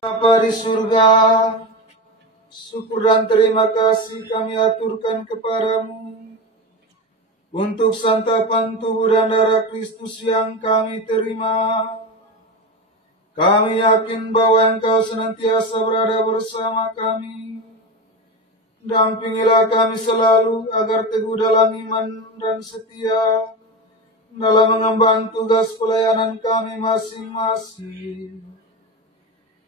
Bapa di surga, syukur dan terima kasih kami aturkan kepadamu untuk santapan tubuh dan darah Kristus yang kami terima. Kami yakin bahwa Engkau senantiasa berada bersama kami. Dampingilah kami selalu agar teguh dalam iman dan setia dalam mengemban tugas pelayanan kami masing-masing.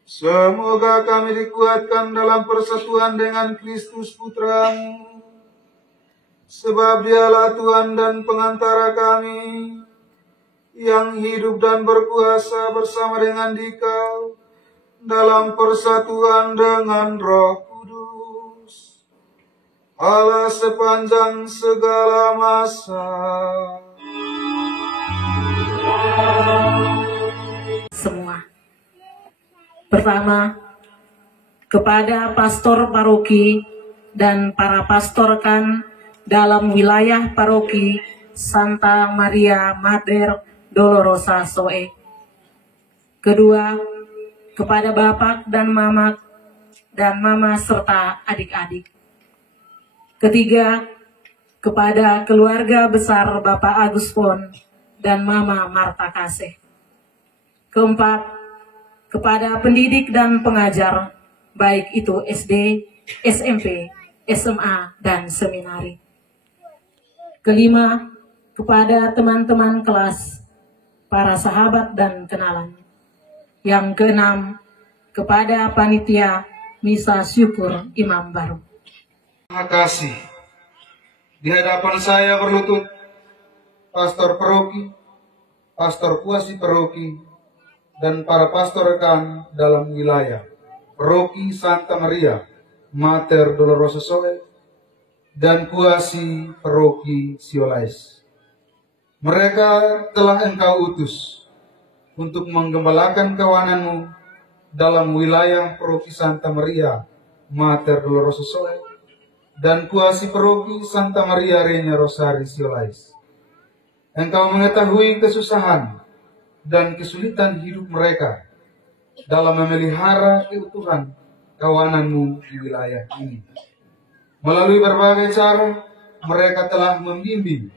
Semoga kami dikuatkan dalam persatuan dengan Kristus Putra-Mu, sebab Dialah Tuhan dan pengantara kami, yang hidup dan berkuasa bersama dengan Dikau dalam persatuan dengan Roh Kudus, Allah sepanjang segala masa. Semua Pertama, kepada pastor paroki dan para pastorkan dalam wilayah paroki Santa Maria Mater Dolorosa Soe. Kedua, kepada bapak dan mama serta adik-adik. Ketiga, kepada keluarga besar Bapak Agus Pon dan Mama Marta Kasih. Keempat, kepada pendidik dan pengajar, baik itu SD, SMP, SMA, dan seminari. Kelima, kepada teman-teman kelas, para sahabat dan kenalan. Yang keenam, kepada panitia misa syukur imam baru. Terima kasih. Di hadapan saya berlutut pastor paroki, pastor kuasi paroki, dan para pastor rekan dalam wilayah paroki Santa Maria Mater Dolorosa Soe dan kuasi paroki Siolais. Mereka telah engkau utus untuk menggembalakan kawananmu dalam wilayah paroki Santa Maria Mater Dolorosa Soe dan kuasi paroki Santa Maria Reina Rosari Siolais. Engkau mengetahui kesusahan dan kesulitan hidup mereka dalam memelihara keutuhan kawananmu di wilayah ini. Melalui berbagai cara, mereka telah membimbing,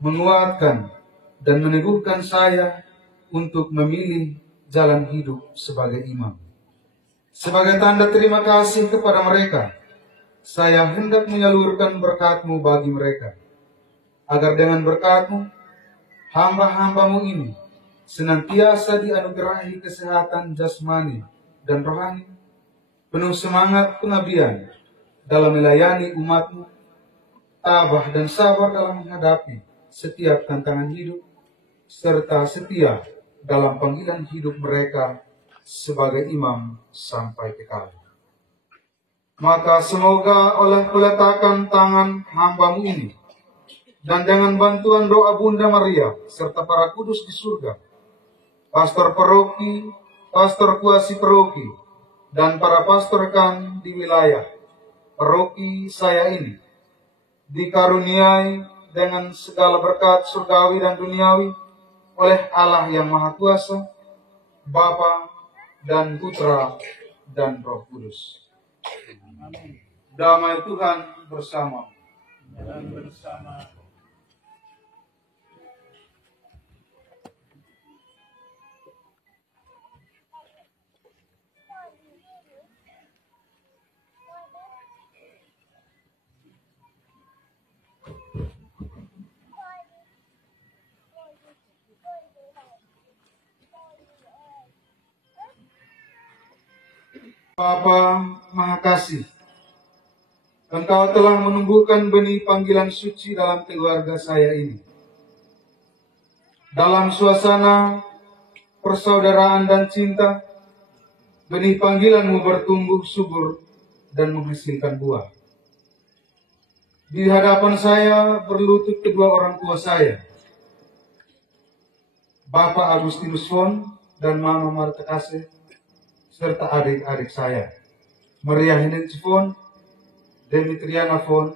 menguatkan, dan meneguhkan saya untuk memilih jalan hidup sebagai imam. Sebagai tanda terima kasih kepada mereka, saya hendak menyalurkan berkat-Mu bagi mereka, agar dengan berkat-Mu, hamba-hamba-Mu ini senantiasa dianugerahi kesehatan jasmani dan rohani, penuh semangat pengabdian dalam melayani umat-Mu, tabah dan sabar dalam menghadapi setiap tantangan hidup, serta setia dalam panggilan hidup mereka sebagai imam sampai kekal. Maka semoga oleh peletakan tangan hamba-Mu ini, dan dengan bantuan doa Bunda Maria, serta para kudus di surga, pastor paroki, pastor kuasi paroki, dan para pastor rekan di wilayah paroki saya ini, dikaruniai dengan segala berkat surgawi dan duniawi oleh Allah yang Maha Kuasa, Bapa dan Putra dan Roh Kudus. Damai Tuhan bersama dan bersama. Bapa Maha Kasih, Engkau telah menumbuhkan benih panggilan suci dalam keluarga saya ini. Dalam suasana persaudaraan dan cinta, benih panggilan-Mu bertumbuh subur dan menghasilkan buah. Di hadapan saya berlutut kedua orang tua saya, Bapak Agustinus Fon dan Mama Marta Kasih, serta adik-adik saya, Maria Hinenci Fon, Demitriana Fon,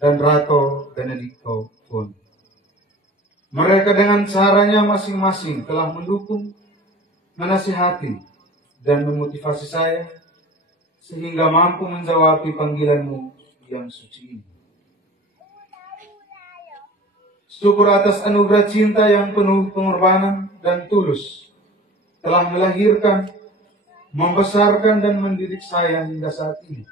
dan Rato Benedicto Fon. Mereka dengan caranya masing-masing telah mendukung, menasihati, dan memotivasi saya, sehingga mampu menjawab panggilan-Mu yang suci ini. Syukur atas anugerah cinta yang penuh pengorbanan dan tulus, telah melahirkan, membesarkan dan mendidik saya hingga saat ini.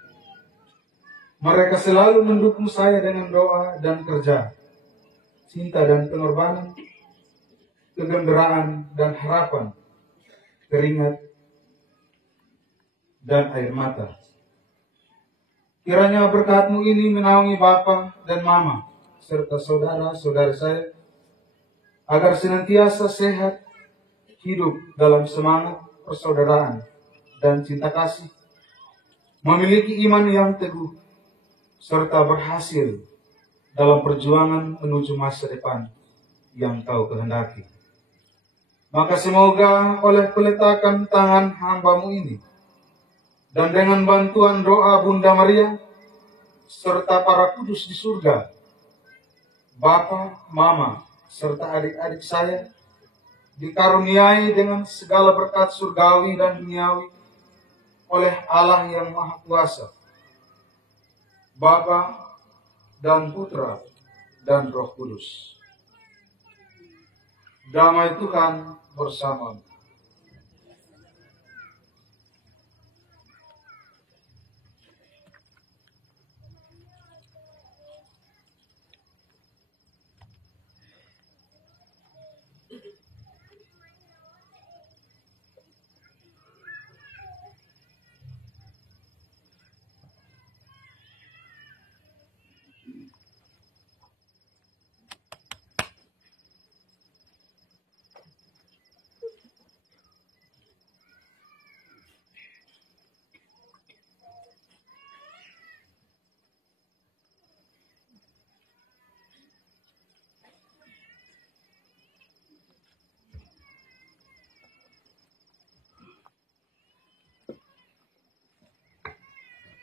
Mereka selalu mendukung saya dengan doa dan kerja, cinta dan pengorbanan, kegembiraan dan harapan, keringat dan air mata. Kiranya berkat-Mu ini menaungi Bapa dan Mama, serta saudara-saudara saya, agar senantiasa sehat, hidup dalam semangat persaudaraan dan cinta kasih, memiliki iman yang teguh, serta berhasil dalam perjuangan menuju masa depan yang Kau kehendaki. Maka semoga oleh peletakan tangan hamba-Mu ini, dan dengan bantuan doa Bunda Maria, serta para kudus di surga, Bapa, Mama, serta adik-adik saya, dikaruniai dengan segala berkat surgawi dan duniawi oleh Allah yang Maha Kuasa, Bapa dan Putra dan Roh Kudus. Damai Tuhan bersamamu.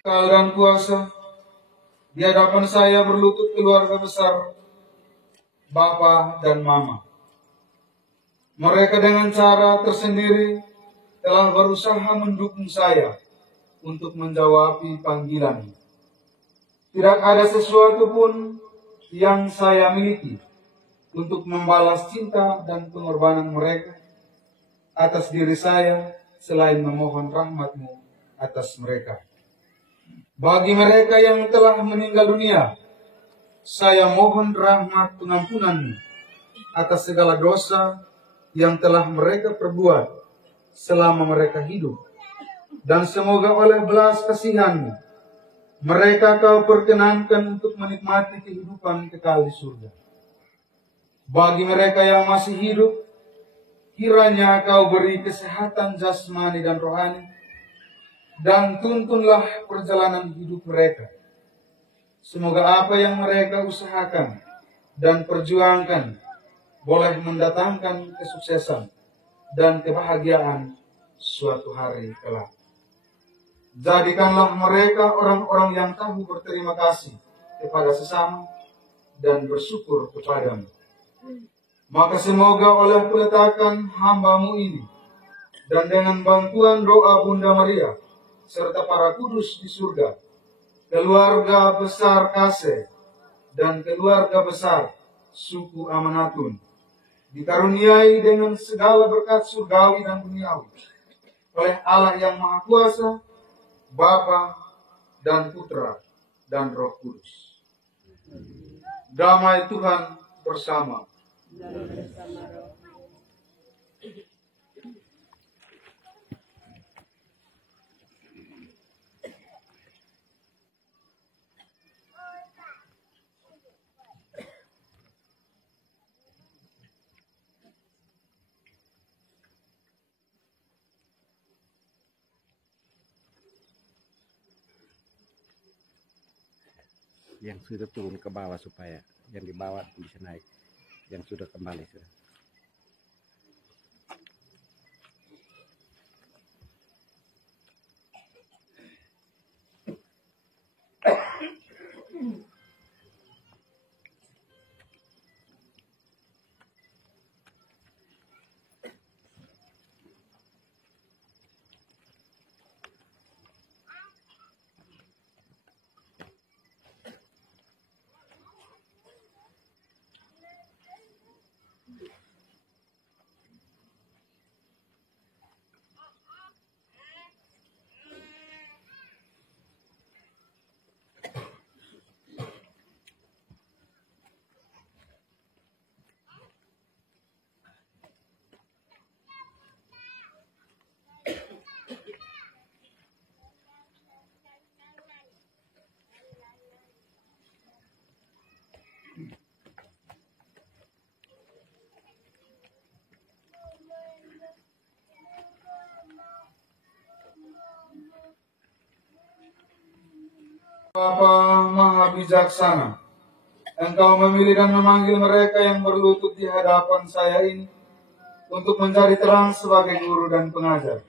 Dan kuasa di hadapan saya berlutut keluarga besar Bapa dan Mama. Mereka dengan cara tersendiri telah berusaha mendukung saya untuk menjawabi panggilan. Tidak ada sesuatu pun yang saya miliki untuk membalas cinta dan pengorbanan mereka atas diri saya selain memohon rahmat-Mu atas mereka. Bagi mereka yang telah meninggal dunia, saya mohon rahmat pengampunan-Mu atas segala dosa yang telah mereka perbuat selama mereka hidup. Dan semoga oleh belas kasihan-Mu, mereka Kau perkenankan untuk menikmati kehidupan kekal di surga. Bagi mereka yang masih hidup, kiranya Kau beri kesehatan jasmani dan rohani, dan tuntunlah perjalanan hidup mereka. Semoga apa yang mereka usahakan dan perjuangkan boleh mendatangkan kesuksesan dan kebahagiaan suatu hari kelak. Jadikanlah mereka orang-orang yang tahu berterima kasih kepada sesama dan bersyukur kepadamu. Maka semoga oleh peletakan hamba-Mu ini, dan dengan bantuan doa Bunda Maria, serta para kudus di surga, keluarga besar Kase, dan keluarga besar suku Amanatun, dikaruniai dengan segala berkat surgawi dan duniawi oleh Allah yang Maha Kuasa, Bapa dan Putra dan Roh Kudus. Damai Tuhan bersama. Yang sudah turun ke bawah supaya yang di bawah bisa naik, yang sudah kembali sudah. Bapa Maha Bijaksana, Engkau memilih dan memanggil mereka yang berlutut di hadapan saya ini untuk mencari terang sebagai guru dan pengajar.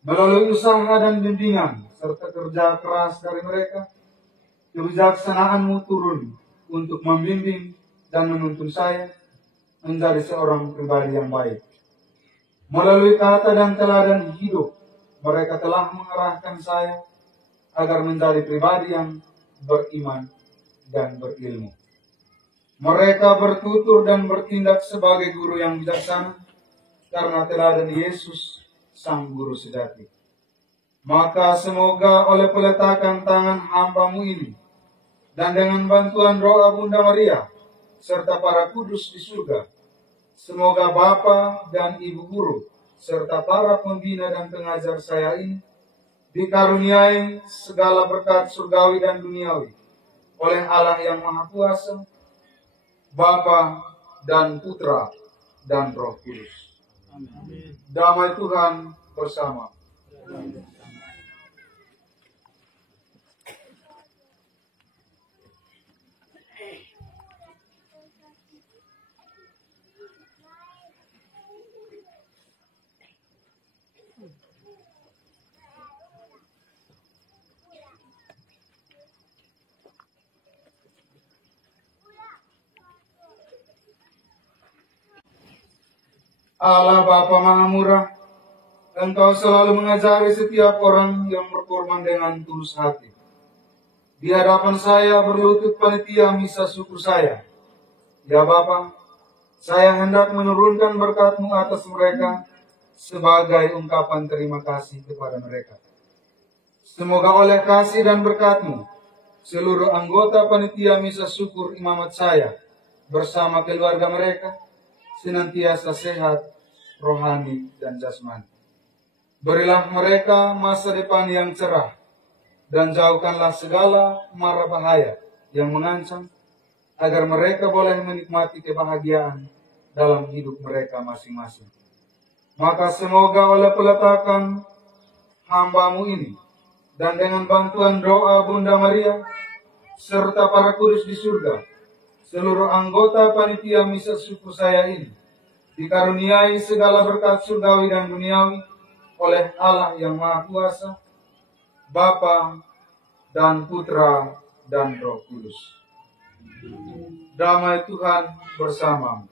Melalui usaha dan bimbingan serta kerja keras dari mereka, kebijaksanaan-Mu turun untuk membimbing dan menuntun saya menjadi seorang pribadi yang baik. Melalui kata dan teladan hidup, mereka telah mengarahkan saya agar menjadi pribadi yang beriman dan berilmu. Mereka bertutur dan bertindak sebagai guru yang bijaksana karena teladan Yesus, Sang Guru sejati. Maka semoga oleh peletakan tangan hamba-Mu ini dan dengan bantuan doa Bunda Maria serta para kudus di surga, semoga Bapa dan Ibu Guru serta para pembina dan pengajar saya ini dikaruniai segala berkat surgawi dan duniawi oleh Allah yang Maha Kuasa, Bapa dan Putra dan Roh Kudus. Damai Tuhan bersama. Allah Bapa Maha Murah, Engkau selalu mengajari setiap orang yang berkorban dengan tulus hati. Di hadapan saya berlutut panitia misa syukur saya. Ya Bapa, saya hendak menurunkan berkat-Mu atas mereka sebagai ungkapan terima kasih kepada mereka. Semoga oleh kasih dan berkat-Mu, seluruh anggota panitia misa syukur imamat saya bersama keluarga mereka senantiasa sehat, rohani, dan jasmani. Berilah mereka masa depan yang cerah, dan jauhkanlah segala mara bahaya yang mengancam, agar mereka boleh menikmati kebahagiaan dalam hidup mereka masing-masing. Maka semoga oleh peletakan hamba-Mu ini, dan dengan bantuan doa Bunda Maria, serta para kudus di surga, seluruh anggota panitia misa syukur saya ini dikaruniai segala berkat surgawi dan duniawi oleh Allah yang Maha Kuasa, Bapa dan Putra dan Roh Kudus. Damai Tuhan bersamamu.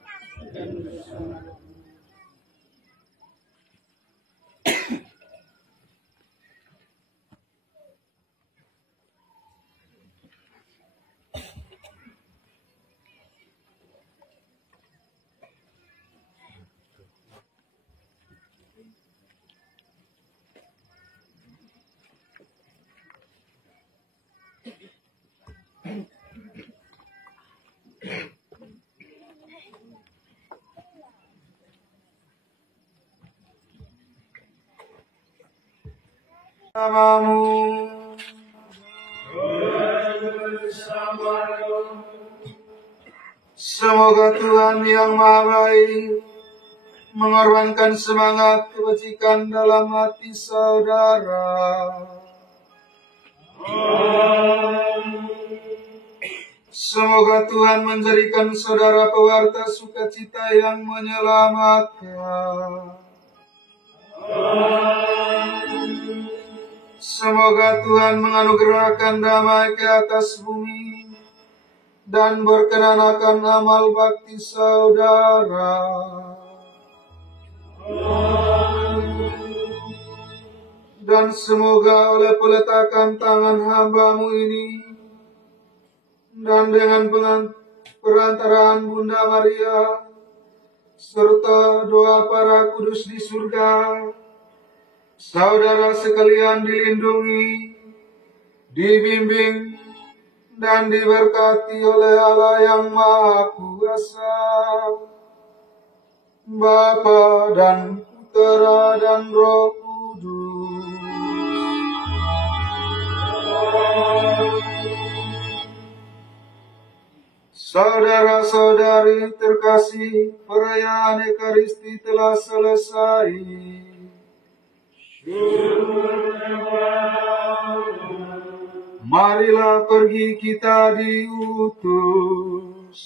Namamu, semoga Tuhan yang Maha Baik mengorbankan semangat kebajikan dalam hati saudara. Semoga Tuhan menjadikan saudara pewarta sukacita yang menyelamatkan. Semoga Tuhan menganugerahkan damai ke atas bumi dan berkenan akan amal bakti saudara. Dan semoga oleh peletakan tangan hamba-Mu ini dan dengan perantaraan Bunda Maria serta doa para kudus di surga, saudara sekalian dilindungi, dibimbing, dan diberkati oleh Allah yang Maha Kuasa, Bapa dan Putra dan Roh Kudus. Saudara-saudari terkasih, perayaan Ekaristi telah selesai. Marilah pergi kita diutus.